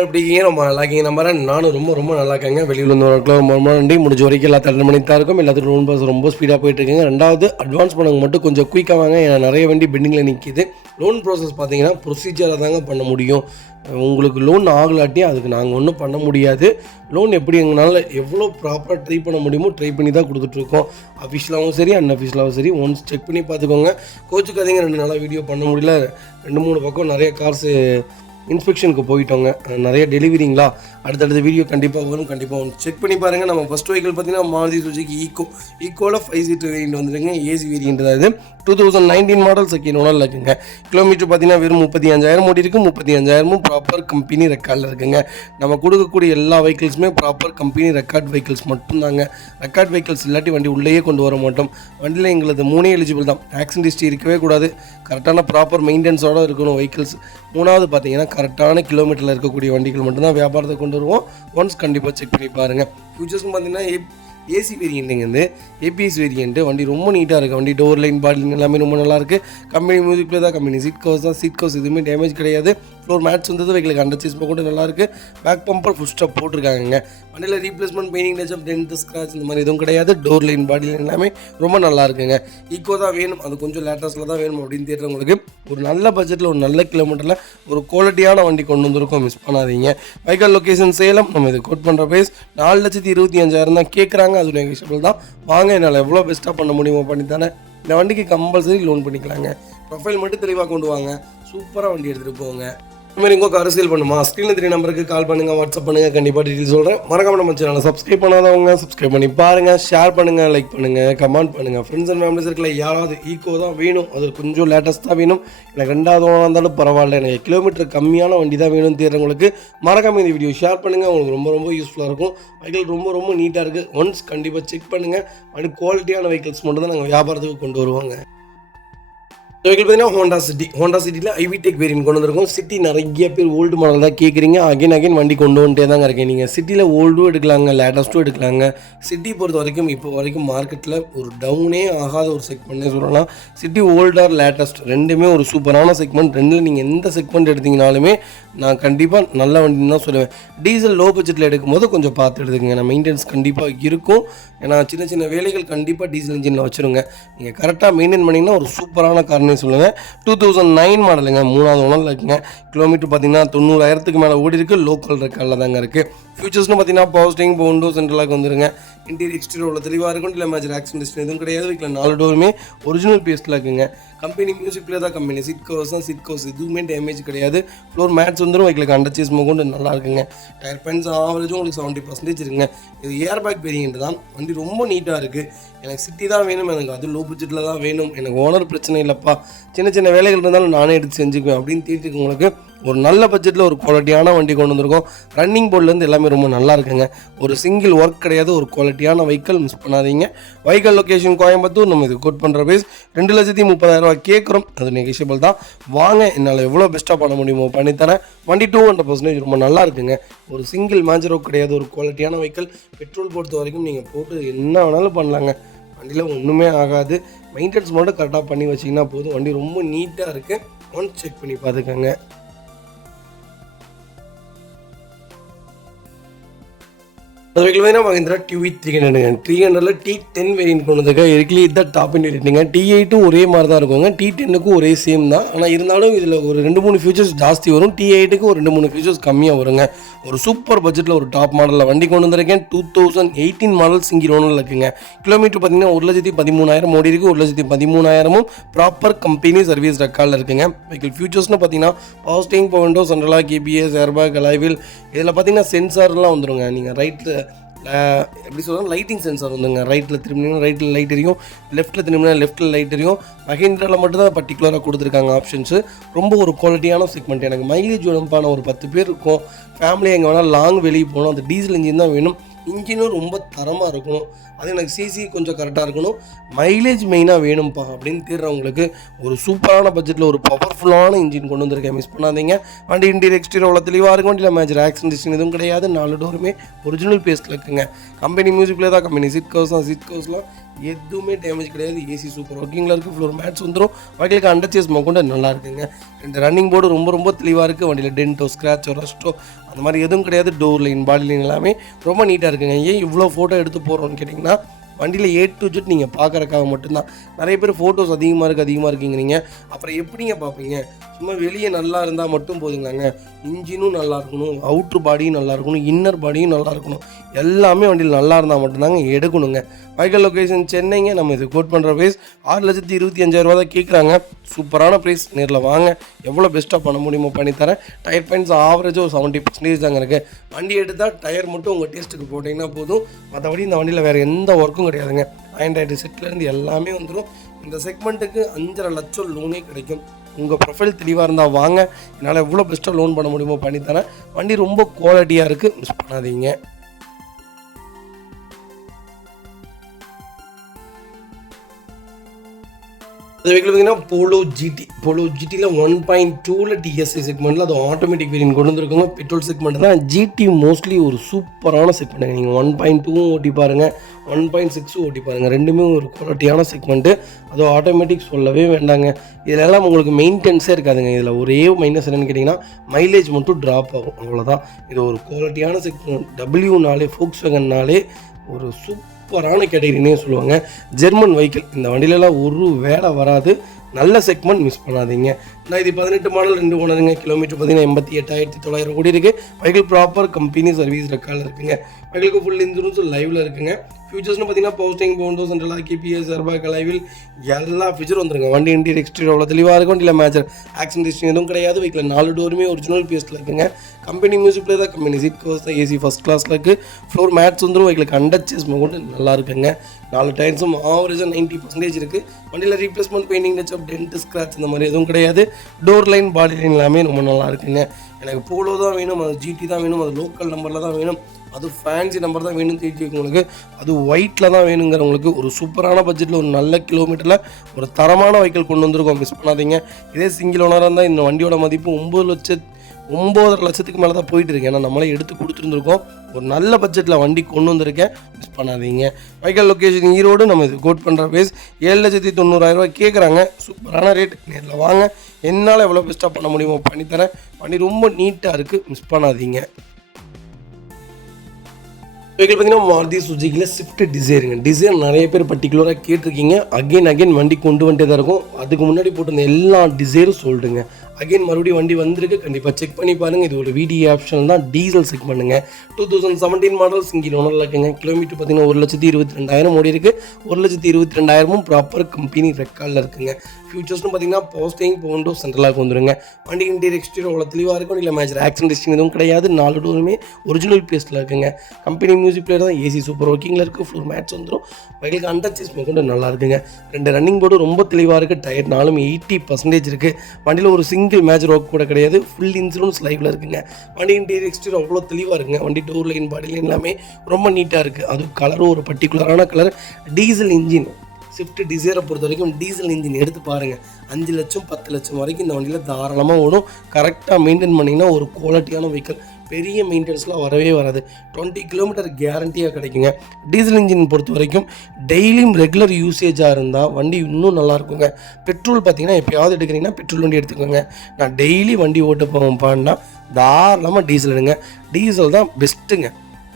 எல்லாரும் எப்படி இருக்கீங்க? ரொம்ப நல்லா இருக்கீங்க நம்புறேன். நானும் ரொம்ப நல்லா இருக்கேங்க. வெளியில் வந்து ரொம்ப நன்றி. முடிஞ்ச வரைக்கும் எல்லாத்தையும் அட்டன் பண்ணி தான் இருக்கும். எல்லாத்துக்கும் லோன் ப்ராசஸ் ரொம்ப ஸ்பீடாக போயிட்டு இருக்குங்க. ரெண்டாவது அட்வான்ஸ் பண்ணவங்க மட்டும் கொஞ்சம் குயிக்காக வாங்க. ஏன்னா நிறைய வண்டி பெண்டிங்கில் நிற்கிது. லோன் ப்ராசஸ் பார்த்தீங்கன்னா ப்ரொசீஜராக தாங்க பண்ண முடியும். உங்களுக்கு லோன் ஆகலாட்டி அதுக்கு நாங்கள் ஒன்றும் பண்ண முடியாது. லோன் எப்படி எங்களால் எவ்வளோ ப்ராப்பராக ட்ரை பண்ண முடியுமோ ட்ரை பண்ணி தான் கொடுத்துட்ருக்கோம். அஃபிஷியலாகவும் சரி அன்அஃபிஷியலாகவும் சரி ஒன்ஸ் செக் பண்ணி பார்த்துக்கோங்க. கோச்சுக்காதீங்க. 2 நாளாக வீடியோ பண்ண முடியல. 2-3 பக்கம் நிறைய கார்ஸு இன்ஸ்பெக்ஷனுக்கு போயிட்டோங்க. நிறைய டெலிவரிங்களா, அடுத்தடுத்த வீடியோ கண்டிப்பாக வரும். கண்டிப்பாக ஒன்று செக் பண்ணி பாருங்கள். நம்ம ஃபஸ்ட் வெஹிக்கிள் பார்த்தீங்கன்னா மாருதி சுசுகி ஈக்கோவில் 5 சீட்டர் வேரியண்ட் வந்துருங்க. ஏசி வேரியண்ட் தான் இது. 2019 மாடல் செகண்ட் ஓனரில் இருக்குங்க. கிலோமீட்டர் பார்த்தீங்கன்னா வெறும் 35,000 ஓடி இருக்குது. 35,000 ப்ராப்பர் கம்பெனி ரெக்கார்டில் இருக்குங்க. நம்ம கொடுக்கக்கூடிய எல்லா வெஹிக்கிள்ஸுமே ப்ராப்பர் கம்பெனி ரெக்கார்ட் வெஹிக்கிள்ஸ் மட்டும்தாங்க. ரெக்கார்ட் வெஹிக்கிள்ஸ் இல்லாட்டி வண்டி உள்ளேயே கொண்டு வர மாட்டோம். வண்டியில் எங்களது 3 எலிஜிபிள் தான். ஆக்சிடென்ட் ஹிஸ்ட்ரி இருக்கவே கூடாது. கரெக்டான ப்ராப்பர் மெயின்டெனன்ஸோடு இருக்கணும் வெஹிக்கிள்ஸ். 3வது பார்த்தீங்கன்னா கரெக்டான கிலோமீட்டரில் இருக்கக்கூடிய வண்டிகள் மட்டும்தான் வியாபாரத்தை கொண்டு வருவோம். ஒன்ஸ் கண்டிப்பாக செக் பண்ணி பாருங்கள். ஃபியூச்சர்ஸ்னு பார்த்தீங்கன்னா ஏசி வேரியண்ட்டுங்க. வந்து ஏபிஎஸ் வேரியண்ட்டு. வண்டி ரொம்ப நீட்டாக இருக்குது. வண்டி டோர் லைன் பாடி எல்லாமே ரொம்ப நல்லாயிருக்கு. கம்பெனி மியூசிக்கில் தான் கம்பெனி சீட் கவர்ஸ் தான். சீட் கவர்ஸ் எதுவுமே டேமேஜ் கிடையாது. ஃப்ளோர் மேட்ஸ் வந்தது வெஹிக்கிளுக்கு அண்டர்சீஸ் கூட நல்லாயிருக்கு. பேக் பம்பர் ஃபுல் ஸ்டாப் போட்டிருக்காங்க. வண்டியில் replacement painting touch up dent scratch இந்த மாதிரி எதுவும் கிடையாது. டோர் லைன் பாடி லைன் எல்லாமே ரொம்ப நல்லா இருக்குங்க. ஈக்கோ தான் வேணும், அது கொஞ்சம் லேட்டஸ்ட்டில் தான் வேணும் அப்படின்னு தேடுறவங்களுக்கு ஒரு நல்ல பட்ஜெட்டில் ஒரு நல்ல கிலோமீட்டரில் ஒரு குவாலிட்டியான வண்டி கொண்டு வந்திருக்கோம். மிஸ் பண்ணாதீங்க. Vehicle location Salem. நம்ம இது கோட் பண்ணுற ப்ரைஸ் 4,25,000 தான் கேட்குறாங்க. அது நெகோஷியபிள் தான். வாங்க, என்னால் எவ்வளோ பெஸ்ட்டாக பண்ண முடியுமோ பண்ணித்தானே. இந்த வண்டிக்கு கம்பல்சரி லோன் பண்ணிக்கலாங்க. ப்ரொஃபைல் மட்டும் தெளிவாக கொண்டு வாங்க. சூப்பராக வண்டி எடுத்துகிட்டு போங்க. இதுமாதிரி உங்கள் கார் சேல் பண்ணுமா, ஸ்க்ரீனில் 3 நம்பருக்கு கால் பண்ணுங்கள், வாட்ஸ்அப் பண்ணுங்கள். கண்டிப்பாக டீட்டெயில் சொல்கிறேன். மறக்காம நம்ம சேனலை சப்ஸ்கிரைப் பண்ணாதவங்க சப்ஸ்கிரைப் பண்ணி பாருங்கள். ஷேர் பண்ணுங்கள், லைக் பண்ணுங்கள், கமெண்ட் பண்ணுங்கள். ஃப்ரெண்ட்ஸ் அண்ட் ஃபேமிலிஸ் இருக்கல யாராவது ஈக்கோ தான் வேணும், அது கொஞ்சம் லேட்டஸ்ட்டாக வேணும், எனக்கு 2வது ஓனாக இருந்தாலும் பரவாயில்ல, எனக்கு கிலோமீட்டர் கம்மியான வண்டி தான் வேணும்னு தேடுறவங்களுக்கு மறக்காம இந்த வீடியோ ஷேர் பண்ணுங்கள். உங்களுக்கு ரொம்ப யூஸ்ஃபுல்லாக இருக்கும். வெஹிக்கிள் ரொம்ப நீட்டாக இருக்குது. ஒன்ஸ் கண்டிப்பாக செக் பண்ணுங்கள். அது குவாலிட்டியான வெஹிக்கிள்ஸ் மட்டும் தான் நாங்கள் வியாபாரத்துக்கு கொண்டு வருவாங்க. வெஹிக்கிள் பார்த்தீங்கன்னா ஹோண்டா சிட்டியில் ஐவிடெக் வேரியன்ட் கொண்டு வந்திருக்கோம். சிட்டி நிறைய பேர் ஓல்டு மாடல் தான் கேட்குறீங்க. அகைன் வண்டி கொண்டு வந்துட்டே தாங்க இருக்கேன். நீங்கள் சிட்டியில் ஓல்டும் எடுக்கலாங்க, லேட்டஸ்ட்டும் எடுக்கலாங்க. சிட்டி பொறுத்த வரைக்கும் இப்போ வரைக்கும் மார்க்கெட்டில் ஒரு டவுனே ஆகாத ஒரு செக்மெண்ட்னே சொல்லலாம். சிட்டி ஓல்டார் லேட்டஸ்ட் ரெண்டுமே ஒரு சூப்பரான செக்மெண்ட். ரெண்டில் நீங்கள் எந்த செக்மெண்ட் எடுத்தீங்கனாலுமே நான் கண்டிப்பாக நல்ல வண்டின்னு தான் சொல்லுவேன். டீசல் லோ பட்ஜெட்டில் எடுக்கும்போது கொஞ்சம் பார்த்து எடுத்துக்கங்க. நான் மெயின்டெனன்ஸ் கண்டிப்பாக இருக்கும். ஏன்னா சின்ன வேலைகள் கண்டிப்பாக டீசல் இன்ஜினில் வச்சுருங்க. நீங்கள் கரெக்டாக மெயின்டைன் பண்ணிங்கன்னா ஒரு சூப்பரான கார்னே சொல்லுவேன். 2009 மாடலுங்க. 3வது ஓனரில் இருக்குங்க. கிலோமீட்டர் பார்த்தீங்கன்னா 90,000க்கு மேலே ஓடி இருக்குது. லோக்கல் ரெக்கார்டில் தாங்க இருக்குது. ஃபியூச்சர்ஸ்னு பார்த்தீங்கன்னா பவர் ஸ்டீரிங், விண்டோ சென்ட்ரலாக வந்துருங்க. இன்டீரியர் எக்ஸ்டீரியர் தெளிவாக இருக்கும். இல்லை மேஜர் ஆக்சிடென்ட் எதுவும் கிடையாது. வீட்டில் 4 டோருமே ஒரிஜினல் பேஸ்ட்டில் இருக்குங்க. கம்பெனி மியூசிக்கில் தான் கம்பெனி சீட் கவர்ஸ் தான். சீட் கவர்ஸ் எதுவுமே டேமேஜ் கிடையாது. ஃப்ளோர் மேட்ஸ் வந்துடும். வீட்டில் அண்டர்சீஸ் கொண்டு நல்லா இருக்குங்க. டயர் பேன்ஸ் ஆவரேஜும் உங்களுக்கு 70% இருக்குங்க. இது ஏர் பேக் வேரியண்ட் தான். வண்டி ரொம்ப நீட்டாக இருக்குது. எனக்கு சிட்டி தான் வேணும், எனக்கு அது லோ பட்ஜெட்டில் தான் வேணும், எனக்கு ஓனர் பிரச்சனை இல்லைப்பா, சின்ன வேலைகள் இருந்தாலும் நானே எடுத்து செஞ்சுக்குவேன் அப்படின்னு தேடிட்டு உங்களுக்கு ஒரு நல்ல பட்ஜெட்டில் ஒரு குவாலிட்டியான வண்டி கொண்டு வந்திருக்கோம். ரன்னிங் போர்ட்லேருந்து எல்லாமே ரொம்ப நல்லா இருக்குங்க. ஒரு சிங்கிள் ஒர்க் கிடையாது. ஒரு குவாலிட்டியான வெஹிக்கிள், மிஸ் பண்ணாதீங்க. Vehicle location Coimbatore. நம்ம இது கோட் பண்ணுற ப்ரைஸ் 2,30,000 கேட்குறோம். அது நெகோஷியபிள் தான். வாங்க, என்னால் எவ்வளோ பெஸ்ட்டாக பண்ண முடியுமோ பண்ணித்தரேன். வண்டி 200% ரொம்ப நல்லா இருக்குங்க. ஒரு சிங்கிள் மேஜரோ கிடையாது. ஒரு குவாலிட்டியான வெஹிக்கிள். பெட்ரோல் பொறுத்த வரைக்கும் நீங்கள் போட்டு என்ன வேணாலும் பண்ணலாங்க. வண்டியில் ஒன்றுமே ஆகாது. மெயின்டெனன்ஸ் மட்டும் கரெக்டாக பண்ணி வச்சிங்கன்னா போதும். வண்டி ரொம்ப நீட்டாக இருக்குது. ஒன்ஸ் செக் பண்ணி பார்த்துக்கோங்க. அது vehicle Mahindra TV 300 300ல் T10 variant கொண்டு வந்திருக்கா. இருக்குல்ல இதுதான் டாப் இன் வேரியண்ட்டுங்க. T8ம் ஒரே மாதிரி தான் இருக்குங்க. T10க்கும் ஒரே சேம் தான். ஆனால் இருந்தாலும் இதில் ஒரு 2-3 ஃபியூச்சர்ஸ் ஜாஸ்தி வரும். T8க்கு ஒரு 2-3 ஃபியூச்சர்ஸ் கம்மியாக வருங்க. ஒரு சூப்பர் பட்ஜெட்டில் ஒரு டாப் மாடலில் வண்டி கொண்டு வந்திருக்கேன். 2018 மாடல் சிங்கிள் ஓனரில் இருக்குங்க. கிலோமீட்டர் பார்த்தீங்கன்னா 1,13,000 ஓடி இருக்குது. 1,13,000 ப்ராப்பர் கம்பெனி சர்வீஸ் ரெக்கார்டில் இருக்குங்க. வெஹிக்கிள் ஃபியூச்சர்ஸ்னு பார்த்தீங்கன்னா power steering, power window, central lock கேபிஎஸ், ஏர்பேக், அலாய்வில் இதில் பார்த்தீங்கன்னா சென்சார்லாம் வந்துடுங்க. நீங்கள் ரைட்டில் எப்படி சொல்கிறாங்க, லைட்டிங் சென்சார் வந்துங்க. ரைட்டில் திரும்பினீங்கன்னா ரைட்டில் லைட் எரியும், லெஃப்ட்டில் திரும்பினா லெஃப்ட்டில் லைட் எரியும். மஹிந்திராவில் மட்டும் தான் பர்டிகுலராக கொடுத்துருக்காங்க ஆப்ஷன்ஸு. ரொம்ப ஒரு குவாலிட்டியான செக்மெண்ட். எனக்கு மைலேஜ் வேணும்ப்பான ஒரு 10 பேர் இருக்கும், ஃபேமிலி எங்கே வேணால் லாங் வெளியே போகணும், அந்த டீசல் இன்ஜின் தான் வேணும். இன்ஜினும் ரொம்ப தரமாக இருக்கணும். அது எனக்கு சிசி கொஞ்சம் கரெக்டாக இருக்கணும். மைலேஜ் மெயினாக வேணும்ப்பா அப்படின்னு தேடுறவங்களுக்கு ஒரு சூப்பரான பட்ஜெட்டில் ஒரு பவர்ஃபுல்லான இன்ஜின் கொண்டு வந்திருக்கேன். மிஸ் பண்ணாதீங்க. வண்டி இன்டீரியர் எக்ஸ்டீரியர் அவ்வளோ தெளிவாக இருக்கும். வண்டியில் மேஜர் ஆக்சிடென்ட் எதுவும் கிடையாது. 4 டோருமே ஒரிஜினல் பேஸ்ட்டில் இருக்குங்க. கம்பெனி மியூசிக்கில் தான் கம்பெனி சீட் கவர்ஸ் தான். சீட் கவர்ஸ்லாம் எதுவுமே டேமேஜ் கிடையாது. ஏசி சூப்பர் ஒர்க்கிங்கில் இருக்குது. ஃப்ளோர் மேட்ஸ் வந்துடும். வண்டிகளுக்கு அண்டர்சேஸ் கொண்டு நல்லா இருக்குங்க. இந்த ரன்னிங் போர்டு ரொம்ப தெளிவாக இருக்குது. வண்டியில் டென்ட்டோ, ஸ்க்ராச்சோ, ரஸ்ட்டோ அந்த மாதிரி எதுவும் கிடையாது. டோர் லைன், பாடி லைன் எல்லாமே ரொம்ப நீட்டாக இருக்குங்க. ஏன் இவ்வளோ ஃபோட்டோ எடுத்து போடுறோன்னு கேட்டிங்கன்னா, வண்டியில் A to Z நீங்கள் பார்க்குறக்காக மட்டும்தான். நிறைய பேர் ஃபோட்டோஸ் அதிகமாக இருக்குங்கிறீங்க. அப்புறம் எப்படிங்க பார்ப்பீங்க? சும்மா வெளியே நல்லா இருந்தால் மட்டும் போதுங்களாங்க. இன்ஜினும் நல்லா இருக்கணும், அவுட்ரு பாடியும் நல்லா இருக்கணும், இன்னர் பாடியும் நல்லா இருக்கணும். எல்லாமே வண்டியில் நல்லா இருந்தால் மட்டும்தாங்க எடுக்கணுங்க. Vehicle location சென்னைங்க. நம்ம இது கோட் பண்ணுற ப்ரைஸ் 6,25,000 தான் கேட்குறாங்க. சூப்பரான ப்ரைஸ். நேரில் வாங்க, எவ்வளோ பெஸ்ட்டாக பண்ண முடியுமோ பண்ணித்தரேன். டயர் பாயிண்ட்ஸ் ஆவரேஜாக ஒரு 70% தாங்க இருக்குது. வண்டி எடுத்தால் டயர் மட்டும் உங்கள் டேஸ்ட்டுக்கு போட்டிங்கன்னா போதும். மற்றபடி இந்த வண்டியில் வேறு எந்த ஒர்க்கும் கிடையாதுங்க. ஆண்ட்ராய்டு செட்லேருந்து எல்லாமே வந்துடும். இந்த செக்மெண்ட்டுக்கு 5.5 லட்சம் லோனே கிடைக்கும். உங்கள் ப்ரொஃபைல் தெளிவாக இருந்தால் வாங்க, என்னால் எவ்வளோ பெஸ்ட்டாக லோன் பண்ண முடியுமோ பண்ணித்தரேன். வண்டி ரொம்ப குவாலிட்டியாக இருக்குது, மிஸ் பண்ணாதீங்க. அது வெஹிக்கிள் பார்த்தீங்கன்னா போலோ ஜிடியில் 1.2 டிஎஸ்ஐ செக்மெண்ட்டில் அது ஆட்டோமேட்டிக் வேரியன்ட் கொண்டு வந்துருக்கோங்க. பெட்ரோல் செக்மெண்ட் தான். ஜிடி மோஸ்ட்லி ஒரு சூப்பரான செக்மெண்ட். நீங்கள் 1.2 ஓட்டி பாருங்கள், 1.6 ஓட்டி பாருங்கள், ரெண்டுமே ஒரு குவாலிட்டியான செக்மெண்ட்டு. அதுவும் ஆட்டோமேட்டிக் சொல்லவே வேண்டாங்க. இதெல்லாம் உங்களுக்கு மெயின்டெனன்ஸே இருக்காதுங்க. இதில் ஒரே மைனஸ் என்னென்னு கேட்டிங்கன்னா, மைலேஜ் மட்டும் ட்ராப் ஆகும், அவ்வளோதான். இது ஒரு குவாலிட்டியான செக்மெண்ட். டபிள்யூனாலே Volkswagenனாலே ஒரு சூப்பரான கேட்டகரினே சொல்லுவாங்க. German vehicle. இந்த வண்டியிலலாம் ஒரு வேலை வராது. நல்ல செக்மெண்ட், மிஸ் பண்ணாதீங்க. நான் இது 18 மாடல் 2 ஓனருங்க. கிலோமீட்டர் பார்த்தீங்கன்னா 88,900 ஓடி இருக்குது. வெஹிக்கிள் ப்ராப்பர் கம்பெனி சர்வீஸ் ரெக்கார்டில் இருக்குங்க. வெஹிக்கிளுக்கு ஃபுல் இன்சூரன்ஸ் லைவில் இருக்குங்க. ஃபியூச்சர்ஸ்னு பார்த்தீங்கன்னா power steering, power window, central lock, KPS, airbag, alloy wheel எல்லா ஃபீச்சரும் வந்துருங்க. வண்டி இன்டீரியர் எக்ஸ்டீரியர் அவ்வளோ தெளிவாக இருக்கும். வண்டியில் மேஜர் ஆக்சிடென்ட் ஹிஸ்ட்ரி எதுவும் கிடையாது. வெஹிக்கில் 4 டோருமே ஒரிஜினல் பிஎஸ்ல இருக்குங்க. கம்பெனி மியூசிக் பிளே தான், கம்பெனி சீட் கவர்ஸ் தான், AC ஃபஸ்ட் கிளாஸில் இருக்குது. ஃப்ளோர் மேட்ஸ் வந்துடும். வெஹிக்கிளுக்கு அண்டர்ச்சேஸ் கொண்டு நல்லா இருக்குங்க. 4 டயர்ஸும் ஆவரேஜாக 90% இருக்குது. வண்டியில் replacement, painting, touch up, dent, scratch இந்த மாதிரி எதுவும் கிடையாது. டோர் லைன், பாடி லைன் எல்லாமே ரொம்ப நல்லா இருக்குங்க. எனக்கு போலோ தான் வேணும், அது GT தான் வேணும், அது லோக்கல் நம்பரில் தான் வேணும், அது ஃபேன்சி நம்பர் தான் வேணும் உங்களுக்கு, அது ஒயிட்டில் தான் வேணுங்கிறவங்களுக்கு ஒரு சூப்பரான பட்ஜெட்டில் ஒரு நல்ல கிலோமீட்டரில் ஒரு தரமான வெஹிக்கிள் கொண்டு வந்திருக்கோம், மிஸ் பண்ணாதீங்க. இதே சிங்கிள் ஓனராக இருந்தால் இந்த வண்டியோட மதிப்பு 9,00,000 லட்சத்துக்கு மேலே தான் போயிட்டு இருக்கு. ஏன்னா நம்மளே எடுத்து கொடுத்துருந்துருக்கோம். ஒரு நல்ல பட்ஜெட்டில் வண்டி கொண்டு வந்திருக்கேன், மிஸ் பண்ணாதீங்க. Vehicle location Erode. நம்ம இது கோட் பண்ணுற பேஸ் 7,90,000 கேட்குறாங்க. சூப்பரான ரேட். நேரில் வாங்க, என்னால் எவ்வளோ பெஸ்ட்டாக பண்ண முடியுமோ பண்ணித்தரேன். வண்டி ரொம்ப நீட்டாக இருக்குது, மிஸ் பண்ணாதீங்க. வெஹிக்கிள் பார்த்தீங்கன்னா மாருதி சுஜுக்கியில் ஸ்விஃப்ட் டிசைருங்க. டிசைர் நிறைய பேர் பர்டிகுலராக கேட்டிருக்கீங்க. அகைன் வண்டி கொண்டு வந்துட்டே தான் இருக்கும். அதுக்கு முன்னாடி போட்டிருந்த எல்லா டிசைரும் சொல்லிட்டுங்க. அகைன் மறுபடியும் வண்டி வந்திருக்கு, கண்டிப்பாக செக் பண்ணி பாருங்கள். இது ஒரு VDA ஆப்ஷன் தான். டீசல் செக்மெண்ட்டுங்க. 2017 மாடல் சிங்கிள் ஓனரில் இருக்குங்க. கிலோமீட்டர் பார்த்தீங்கன்னா 1,22,000 ஓடி இருக்குது. 1,22,000 ப்ராப்பர் கம்பெனி ரெக்கார்டில் இருக்குங்க. ஃபியூச்சர்ஸ்னு பார்த்தீங்கன்னா போஸ்டிங், போண்டோ, சென்ட்ரலாக வந்துருங்க. வண்டி இன்டீரியர் எக்ஸ்டீரியர் அவ்வளோ தெளிவாக இருக்கும். இல்லை மேஜர் ஆக்சிடென்ட் ஹிஸ்ட்ரி எதுவும் கிடையாது. 4 டோருமே ஒரிஜினல் பிளேஸில் இருக்குங்க. கம்பெனி மியூசிக் பிளேயர் தான். AC சூப்பர் ஒர்க்கிங்கில் இருக்குது. ஃப்ளோர் மேட்ச் வந்துடும். வெஹிக்கிளுக்கு அண்டர்ச்சேஸ் கொண்டு நல்லா இருக்குங்க. 2 ரன்னிங் போர்டு ரொம்ப தெளிவாக இருக்குது. டயர் 80% இருக்குது. வண்டியில் ஒரு சிங்கிள் மேஜர் ஒர்க் கூட கிடையாது. ஃபுல் இன்சூரன்ஸ் லைவில் இருக்குங்க. வண்டி இன்டீரியர் எக்ஸ்டீரியர் அவ்வளோ தெளிவாக இருக்குங்க. வண்டி டோர் லைன், பாடி லைன் எல்லாமே ரொம்ப நீட்டாக இருக்குது. அதுவும் கலரும் ஒரு பர்டிகுலரான கலர். Diesel engine. ஸ்விஃப்ட் டிசைரை பொறுத்த வரைக்கும் டீசல் இன்ஜின் எடுத்து பாருங்கள். 5 லட்சம் 10 லட்சம் வரைக்கும் இந்த வண்டியில் தாராளமாக ஓடும். கரெக்டாக மெயின்டைன் பண்ணிங்கன்னா ஒரு குவாலிட்டியான வெஹிக்கிள். பெரிய மெயின்டெனன்ஸ்லாம் வரவே வராது. 20 கிலோமீட்டர் கேரண்டியாக கிடைக்குங்க. டீசல் இன்ஜின் பொறுத்த வரைக்கும் டெய்லியும் ரெகுலர் யூசேஜாக இருந்தால் வண்டி இன்னும் நல்லாயிருக்குங்க. பெட்ரோல் பார்த்தீங்கன்னா எப்போயாவது எடுக்கிறீங்கன்னா பெட்ரோல் வண்டி எடுத்துக்கோங்க. நான் டெய்லி வண்டி ஓட்ட போவேன்ப்பான்னா தாராளமாக டீசல் எடுங்க. டீசல் தான் பெஸ்ட்டுங்க.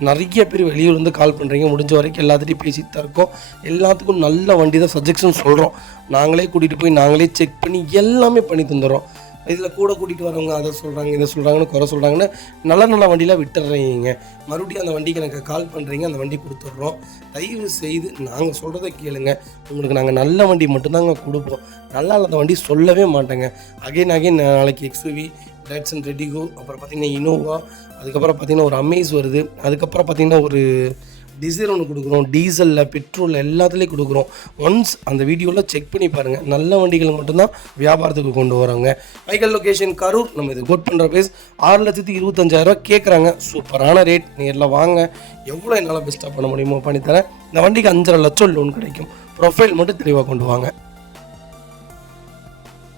நிறைய பேர் வெளியூர்லேருந்து கால் பண்ணுறீங்க. முடிஞ்ச வரைக்கும் எல்லாத்துட்டையும் பேசிட்டு தான் இருக்கோம். எல்லாத்துக்கும் நல்ல வண்டி தான் சஜெக்ஷன் சொல்கிறோம். நாங்களே கூட்டிகிட்டு போய் நாங்களே செக் பண்ணி எல்லாமே பண்ணி தந்துடுறோம். இதில் கூட கூட்டிகிட்டு வரவங்க அதை சொல்கிறாங்க, இதை சொல்கிறாங்கன்னு குறை சொல்கிறாங்கன்னு நல்ல வண்டியில் விட்டுடுறீங்க. மறுபடியும் அந்த வண்டிக்கு எனக்கு கால் பண்ணுறீங்க, அந்த வண்டி கொடுத்துட்றோம். தயவு செய்து நாங்கள் சொல்கிறத கேளுங்க. உங்களுக்கு நாங்கள் நல்ல வண்டி மட்டும்தாங்க கொடுப்போம். நல்லா இல்லாத வண்டி சொல்லவே மாட்டேங்க. அகைன் நாளைக்கு XUV, டாட்சன் ரெடிகோ, அப்புறம் பார்த்திங்கன்னா இனோவா, அதுக்கப்புறம் பார்த்திங்கன்னா ஒரு அமேஸ் வருது, அதுக்கப்புறம் பார்த்திங்கன்னா ஒரு டிசைர் ஒன்று கொடுக்குறோம். டீசலில், பெட்ரோலில் எல்லாத்துலேயும் கொடுக்குறோம். ஒன்ஸ் அந்த வீடியோவில் செக் பண்ணி பாருங்கள். நல்ல வண்டிகள் மட்டும்தான் வியாபாரத்துக்கு கொண்டு வராங்க. Vehicle location Karur. நம்ம இது கோட் பண்ணுற பேஸ் 6,25,000 கேட்குறாங்க. சூப்பரான ரேட். நேரில் வாங்க, எவ்வளோ என்னால் பெஸ்ட்டாக பண்ண முடியுமோ பண்ணித்தரேன். இந்த வண்டிக்கு 5.5 லட்சம் லோன் கிடைக்கும். ப்ரொஃபைல் மட்டும் தெளிவாக கொண்டு வாங்க.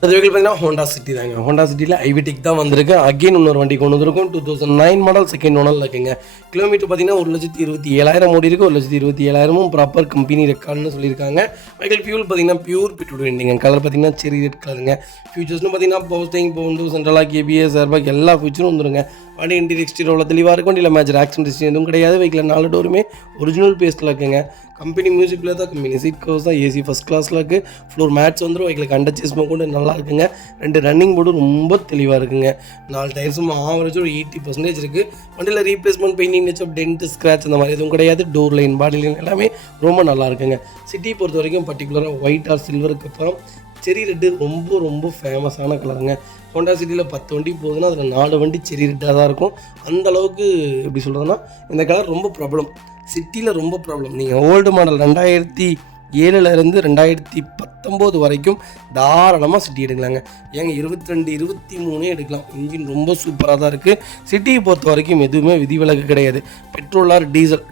அது வெஹிக்கிள் பார்த்தீங்கன்னா ஹோண்டா சிட்டி தாங்க. ஹோண்டா சிட்டியில் ஐவிடிக் தான் வந்திருக்கு. அகெயின் இன்னொரு வண்டி கொண்டு வந்திருக்கும். 2009 மாடல், செகண்ட் ஓனரில் இருக்குங்க. கிலோமீட்டர் பார்த்தீங்கன்னா 1,27,000 ஓடி இருக்குது. 1,27,000 ப்ராப்பர் கம்பெனி ரெக்கார்டுன்னு சொல்லியிருக்காங்க. வெஹிக்கிள் ஃபியூல் பார்த்தீங்கன்னா பியூர் பெட்ரோல் வண்டிங்க. கலர் பார்த்தீங்கன்னா செரி ரெட் கலருங்க. ஃபியூச்சர்ஸ்னு பார்த்தீங்கன்னா பவர்ஸ்டேரிங், பவுண்டு, சென்ட்ரலாக், ஏபிஎஸ், ஏர்பேக் எல்லா ஃபியூச்சரும் வந்துருங்க. வண்டி இன்டீரியர் எக்ஸ்டீரியர் தெளிவாக இருக்கும். வண்டியில் மேஜர் ஆக்சிடென்ட் எதுவும் கிடையாது. வெஹிக்கில் 4 டோருமே ஒரிஜினல் பேஸ்ட்டில் இருக்குங்க. கம்பெனி மியூசிக்கில் தான், கம்பெனி சீட் கவர்ஸ் தான், ஏசி ஃபஸ்ட் கிளாஸில் இருக்குது. ஃப்ளோர் மேட்ச் வந்துடும். வெஹிக்கில் அண்டர்ச்சேஸ்மே கூட நல்லா இருக்குங்க. 2 ரன்னிங் போர்டு ரொம்ப தெளிவாக இருக்குங்க. 4 டயர்ஸும் ஆவரேஜ் ஒரு 80% இருக்குது. வண்டியில் replacement, painting, touch up, dent, scratch அந்த மாதிரி எதுவும் கிடையாது. டோர் லைன், பாடி லைன் எல்லாமே ரொம்ப நல்லா இருக்குங்க. சிட்டி பொறுத்த வரைக்கும் பர்டிகுலராக ஒயிட் ஆர் சில்வருக்கு அப்புறம் செரி ரெட்டு ரொம்ப ரொம்ப ஃபேமஸான கலருங்க. ஹோண்டா சிட்டியில் 10 வண்டி போகுதுன்னா அதில் 4 வண்டி செரி ரெட்டாக தான் இருக்கும். அந்தளவுக்கு எப்படி சொல்கிறதுனா இந்த கலர் ரொம்ப ப்ராப்ளம், சிட்டியில் ரொம்ப ப்ராப்ளம். நீங்கள் ஓல்டு மாடல் 2007 2019 வரைக்கும் தாராளமாக சிட்டி எடுக்கலாங்க. ஏங்க 22, 23 எடுக்கலாம். இன்ஜின் ரொம்ப சூப்பராக தான் இருக்குது. சிட்டியை பொறுத்த வரைக்கும் எதுவுமே விதிவிலக்கு கிடையாது. பெட்ரோல் ஆர்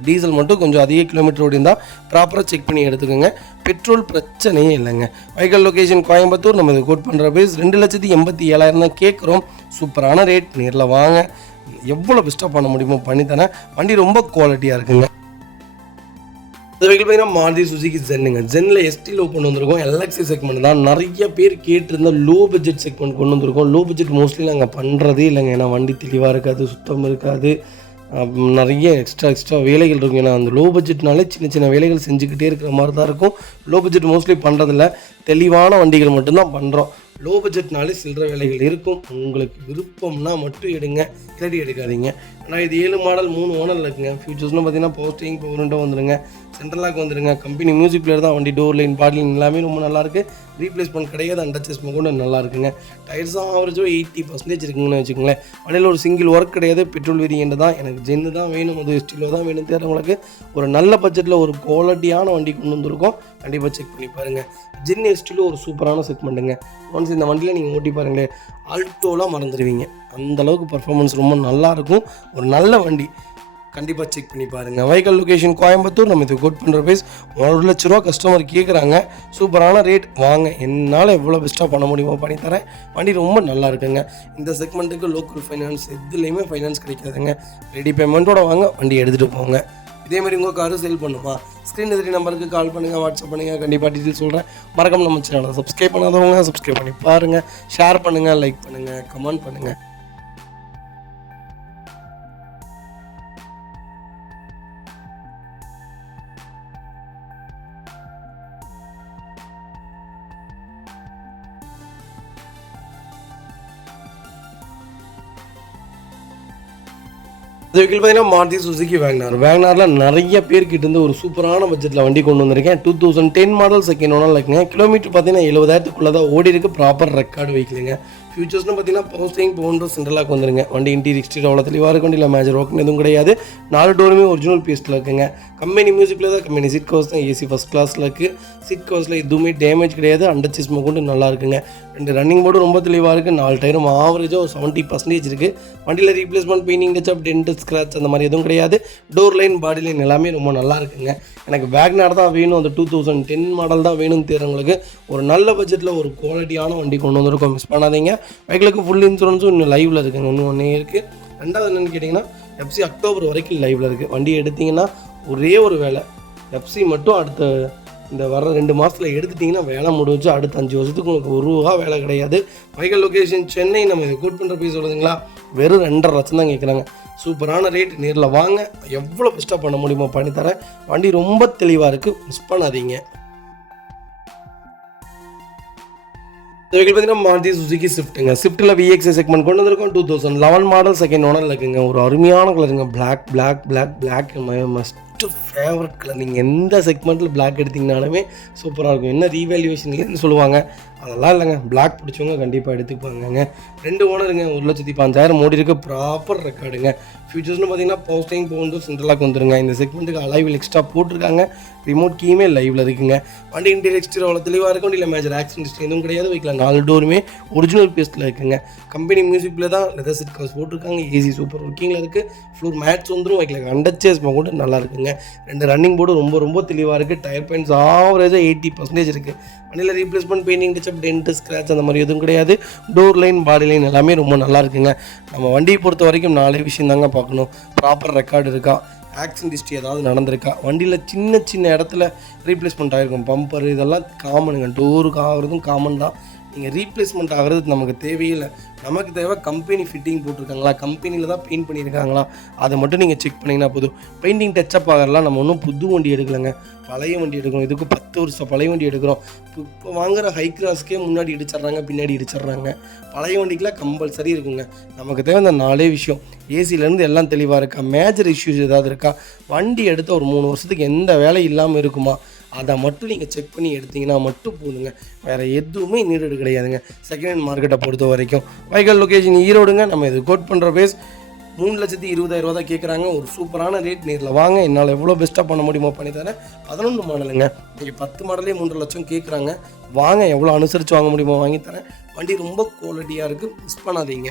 டீசல் மட்டும் கொஞ்சம் அதிக கிலோமீட்டர் ஓடி இருந்தால் ப்ராப்பராக செக் பண்ணி எடுத்துக்கோங்க. பெட்ரோல் பிரச்சனையே இல்லைங்க. Vehicle location Coimbatore. நம்ம இதை கோட் பண்ணுற பேஸ் 2,87,000 தான் கேட்குறோம். சூப்பரான ரேட். நேரில் வாங்க, எவ்வளோ பெஸ்ட்டாக பண்ண முடியுமோ பண்ணித்தரேன். வண்டி ரொம்ப குவாலிட்டியாக இருக்குங்க. இந்த வெஹிக்கிள் பார்த்தீங்கன்னா மாருதி சுசுகி ஜென்னுங்க. ஜென்னில் எஸ்டியில் கொண்டு வந்திருக்கோம். எல்எக்ஸி செக்மெண்ட் தான். நிறைய பேர் கேட்டிருந்த லோ பட்ஜெட் செக்மெண்ட் கொண்டு வந்திருக்கோம். லோ பட்ஜெட் மோஸ்ட்லி நாங்கள் பண்ணுறதே இல்லைங்க. ஏன்னா வண்டி தெளிவாக இருக்காது, சுத்தம் இருக்காது, நிறைய எக்ஸ்ட்ரா வேலைகள் இருக்கும். ஏன்னா அந்த லோ பட்ஜெட்னாலே சின்ன வேலைகள் செஞ்சுக்கிட்டே இருக்கிற மாதிரி தான் இருக்கும். லோ பட்ஜெட் மோஸ்ட்லி பண்ணுறதில்ல. தெளிவான வண்டிகள் மட்டும்தான் பண்ணுறோம். லோ பட்ஜெட்னாலே சில்லற வேலைகள் இருக்கும். உங்களுக்கு விருப்பம்னா மட்டும் எடுங்க, இல்லாட்டி எடுக்காதீங்க. ஆனால் இது 7 மாடல் 3 ஓனரில் இருக்குங்க. ஃபியூச்சர்ஸ்னு பார்த்தீங்கன்னா பவர்ஸ்டேரிங், பவர் விண்டோ வந்துருங்க, சென்ட்ரலாக் வந்துருங்க. கம்பெனி மியூசிக் பிளேயர் தான். வண்டி டோர் லைன், பாடி லைன் எல்லாமே ரொம்ப நல்லாயிருக்கு. ரீப்ளேஸ்மெண்ட் கிடையாது. அண்டர்ச்சேஸ்மெண்ட் கூட நல்லா இருக்குங்க. டயர்ஸும் ஆவரேஜோ 80% இருக்குங்கன்னு வச்சுக்கோங்களேன். வண்டியில் ஒரு சிங்கிள் ஒர்க் கிடையாது. பெட்ரோல் வேரியண்ட் தான். எனக்கு ஜென்னு தான் வேணும், அது ஸ்டீலோ தான் வேணும் தேர்றவங்களுக்கு ஒரு நல்ல பட்ஜெட்டில் ஒரு குவாலிட்டியான வண்டி கொண்டு வந்திருக்கோம். கண்டிப்பாக செக் பண்ணி பாருங்கள். ஜென் எஸ்டியில் ஒரு சூப்பரான செக்மெண்ட்டுங்க. ஒன்ஸ் இந்த வண்டியில் நீங்கள் ஓட்டி பாருங்களேன், ஆல்டோலாம் மறந்துடுவீங்க. அந்தளவுக்கு பர்ஃபார்மன்ஸ் ரொம்ப நல்லாயிருக்கும். ஒரு நல்ல வண்டி. கண்டிப்பாக செக் பண்ணி பாருங்கள். Vehicle location Coimbatore. நம்ம இது கோட் பண்ணுற பேஸ் 1,00,000 கஸ்டமர் கேட்குறாங்க. சூப்பரான ரேட். வாங்க, என்னால் எவ்வளோ பெஸ்ட்டாக பண்ண முடியுமோ பண்ணித்தரேன். வண்டி ரொம்ப நல்லா இருக்குங்க. இந்த செக்மெண்ட்டுக்கு லோக்கல் ஃபைனான்ஸ் எதுலேயுமே ஃபைனான்ஸ் கிடைக்காதுங்க. ரெடி பேமெண்ட்டோட வாங்க, வண்டி எடுத்துகிட்டு போங்க. இதேமாதிரி உங்கள் காரு சேல் பண்ணுமா, ஸ்க்ரீன் எதிரி நம்பருக்கு கால் பண்ணுங்கள், வாட்ஸ்அப் பண்ணுங்கள். கண்டிப்பாக டீட்டெயில் சொல்கிறேன். மறக்காம நம்ம சேனலை சப்ஸ்கிரைப் பண்ணாதவங்க சப்ஸ்கிரைப் பண்ணி பாருங்கள். ஷேர் பண்ணுங்கள், லைக் பண்ணுங்கள், கமெண்ட் பண்ணுங்கள். இந்த வெஹிக்கிள் பார்த்தீங்கன்னா மாருதி சுசுகி வேகனாரில் நிறைய பேர்கிட்ட இருந்து ஒரு சூப்பரான பட்ஜெட்டில் வண்டி கொண்டு வந்திருக்கேன். 2010 மாடல், செகண்ட் ஓனர் இருக்குங்க. கிலோமீட்டர் பார்த்தீங்கன்னா 70,000க்குள்ளே தான் ஓடி இருக்குது. Proper record வெஹிக்கிளுங்க. ஃபியூச்சர்ஸ்னு பார்த்தீங்கன்னா பவர்ஸ்டேரிங், பவுண்டர், சென்ட்ரலாக் வந்துருங்க. வண்டி இன்டீரியர் எக்ஸ்டீரியர் அவ்வளோ தெளிவாக இருக்கும். வண்டியில் மேஜர் ஒர்க்னு எதுவும் கிடையாது. 4 டோருமே ஒரிஜினல் பீஸில் இருக்குங்க. கம்பெனி மியூசிக்கில் தான், கம்பெனி சீட் கவர்ஸ் தான், ஏசி ஃபஸ்ட் கிளாஸில் இருக்குது. சீட் கவர்ஸில் எதுவுமே டேமேஜ் கிடையாது. அண்டர்ச்சேஸ்மே கூட நல்லா இருக்குங்க. 2 ரன்னிங் போர்டு ரொம்ப தெளிவாக இருக்குது. 4 டயரும் ஆவரேஜாக ஒரு 70% இருக்குது. வண்டியில் replacement, painting, touch up, dent, scratch அந்த மாதிரி எதுவும் கிடையாது. டோர் லைன், பாடி லைன் எல்லாமே ரொம்ப நல்லா இருக்குங்க. எனக்கு வேகனார் தான் வேணும், அந்த 2010 மாடல் தான் வேணும்னு தேர்றவங்களுக்கு ஒரு நல்ல பட்ஜெட்டில் ஒரு குவாலிட்டியான வண்டி கொண்டு வந்திருக்கோம். மிஸ் பண்ணாதீங்க. வெஹிக்கிளுக்கு ஃபுல் இன்சூரன்ஸும் இன்னும் லைவில் இருக்குங்க. இன்னும் 1 year இருக்குது. ரெண்டாவது என்னென்னு கேட்டிங்கன்னா, எஃப்சி அக்டோபர் வரைக்கும் லைவில் இருக்குது. வண்டி எடுத்திங்கன்னா ஒரே ஒரு வேலை, எஃப்சி மட்டும் அடுத்த இந்த வர 2 மாதத்தில் எடுத்துட்டிங்கன்னா வேலை முடிஞ்சு. அடுத்த 5 வருஷத்துக்கு உங்களுக்கு ஒரு ரூபா வேலை கிடையாது. Vehicle location Chennai. நம்ம இதை கோட் பண்ணுற பீஸ் சொல்லுதுங்களா, வெறும் 2.5 லட்சம் தான் கேட்குறாங்க. சூப்பரான ரேட். நேரில் வாங்க, எவ்வளோ பெஸ்ட்டாக பண்ண முடியுமோ பண்ணித்தரேன். வண்டி ரொம்ப தெளிவாக இருக்குது, மிஸ் பண்ணாதீங்க. இந்த வெஹிக்கிள் பார்த்தீங்கன்னா மாருதி சுசுகி ஸ்விஃப்ட்டுங்க. ஸ்விஃப்ட்டில் விஎக்ஸ்ஐ செக்மெண்ட் கொண்டு வந்திருக்கோம். 2011 மாடல், செகண்ட் ஓனரில் இருக்குங்க. ஒரு அருமையான கலருங்க. Black must favourite colour. நீங்கள் எந்த செக்மெண்ட்டில் பிளாக் எடுத்திங்கனாலுமே சூப்பராக இருக்கும். என்ன ரீவேல்யூவேஷன் சொல்லுவாங்க, அதெல்லாம் இல்லைங்க. பிளாக் பிடிச்சவங்க கண்டிப்பாக எடுத்துப்பாங்க. 2 ஓனருங்க. 1,05,000 ஓடி இருக்குது. ப்ராப்பர் ரெக்கார்டுங்க. ஃபியூச்சர்ஸ்னு பார்த்தீங்கன்னா பவர்ஸ்டேரிங், பவுண்டர், சென்ட்ரலாக் வந்துருங்க. இந்த செக்மெண்ட்டுக்கு அலைவில் எக்ஸ்ட்ரா போட்டிருக்காங்க. ரிமோட் கீயுமே லைவில் இருக்குங்க. வண்டி இன்டீரியர் எக்ஸ்டீரியர் அவ்வளோ தெளிவாக இருக்கும். வண்டியில் மேஜர் ஆக்சிடென்ட் எதுவும் கிடையாது. வெஹிக்கில் 4 டோருமே ஒரிஜினல் பீஸில் இருக்குங்க. கம்பெனி மியூசிக்கில் தான் லெதர் சீட் கவர்ஸ் போட்டிருக்காங்க. ஏசி சூப்பர் ஒர்க்கிங்கில் இருக்குது. ஃப்ளோர் மேட்ச் வந்துடும். வெஹிக்கில் அண்டர்ச்சேஸ்மே கூட நல்லா இருக்குங்க. இருக்குங்க. 2 ரன்னிங் போர்டு ரொம்ப ரொம்ப தெளிவாக இருக்குது. டயர் பாயிண்ட்ஸ் ஆவரேஜாக 80% இருக்குது. வண்டியில் replacement, painting touch up, dent, scratch அந்த மாதிரி எதுவும் கிடையாது. டோர் லைன், பாடி லைன் எல்லாமே ரொம்ப நல்லா இருக்குங்க. நம்ம வண்டியை பொறுத்த வரைக்கும் 4 விஷயம் தாங்க பார்க்கணும். ப்ராப்பர் ரெக்கார்டு இருக்கா, ஆக்சிடென்ட் ஹிஸ்ட்ரி ஏதாவது நடந்திருக்கா, வண்டியில் சின்ன சின்ன இடத்துல ரீப்ளேஸ்மெண்ட் ஆகிருக்கும், பம்பர் இதெல்லாம் காமனுங்க. டோருக்கு ஆகிறதும் காமன் தான். நீங்கள் ரீப்ளேஸ்மெண்ட் ஆகிறது நமக்கு தேவையில்லை. நமக்கு தேவை கம்பெனி ஃபிட்டிங் போட்டிருக்காங்களா, கம்பெனியில் தான் பெயிண்ட் பண்ணியிருக்காங்களா, அதை மட்டும் நீங்கள் செக் பண்ணிங்கன்னா போதும். பெயிண்டிங் டச்சப் ஆகிறலாம் நம்ம ஒன்றும் புது வண்டி எடுக்கலைங்க, பழைய வண்டி எடுக்கிறோம். இதுக்கு 10 வருஷம் பழைய வண்டி எடுக்கிறோம். இப்போ வாங்குகிற ஹை கிராஸ்க்கே முன்னாடி இடிச்சிட்றாங்க, பின்னாடி இடிச்சிட்றாங்க. பழைய வண்டிக்கெலாம் கம்பல்சரி இருக்குங்க. நமக்கு தேவை இந்த 4 விஷயம். ஏசிலேருந்து எல்லாம் தெளிவாக இருக்கா, மேஜர் இஷ்யூஸ் ஏதாவது இருக்கா, வண்டி எடுத்த ஒரு 3 வருஷத்துக்கு எந்த வேலை இல்லாமல் இருக்குமா, அதை மட்டும் நீங்கள் செக் பண்ணி எடுத்திங்கன்னா மட்டும் போதுங்க. வேறு எதுவுமே நீடு கிடையாதுங்க செகண்ட் ஹேண்ட் மார்க்கெட்டை பொறுத்த வரைக்கும். வைக்கல் லொக்கேஷன் ஈரோடுங்க. நம்ம இது கோட் பண்ணுற பேஸ் 3,20,000 தான் கேட்குறாங்க. ஒரு சூப்பரான ரேட். நேரில் வாங்க, என்னால் எவ்வளோ பெஸ்ட்டாக பண்ண முடியுமோ பண்ணித்தரேன். 11 மாடலுங்க. நீங்கள் 10 மாடலே 3.5 லட்சம் கேட்குறாங்க. வாங்க, எவ்வளோ அனுசரித்து வாங்க முடியுமோ வாங்கித்தரேன். வண்டி ரொம்ப குவாலிட்டியாக இருக்குது, மிஸ் பண்ணாதீங்க.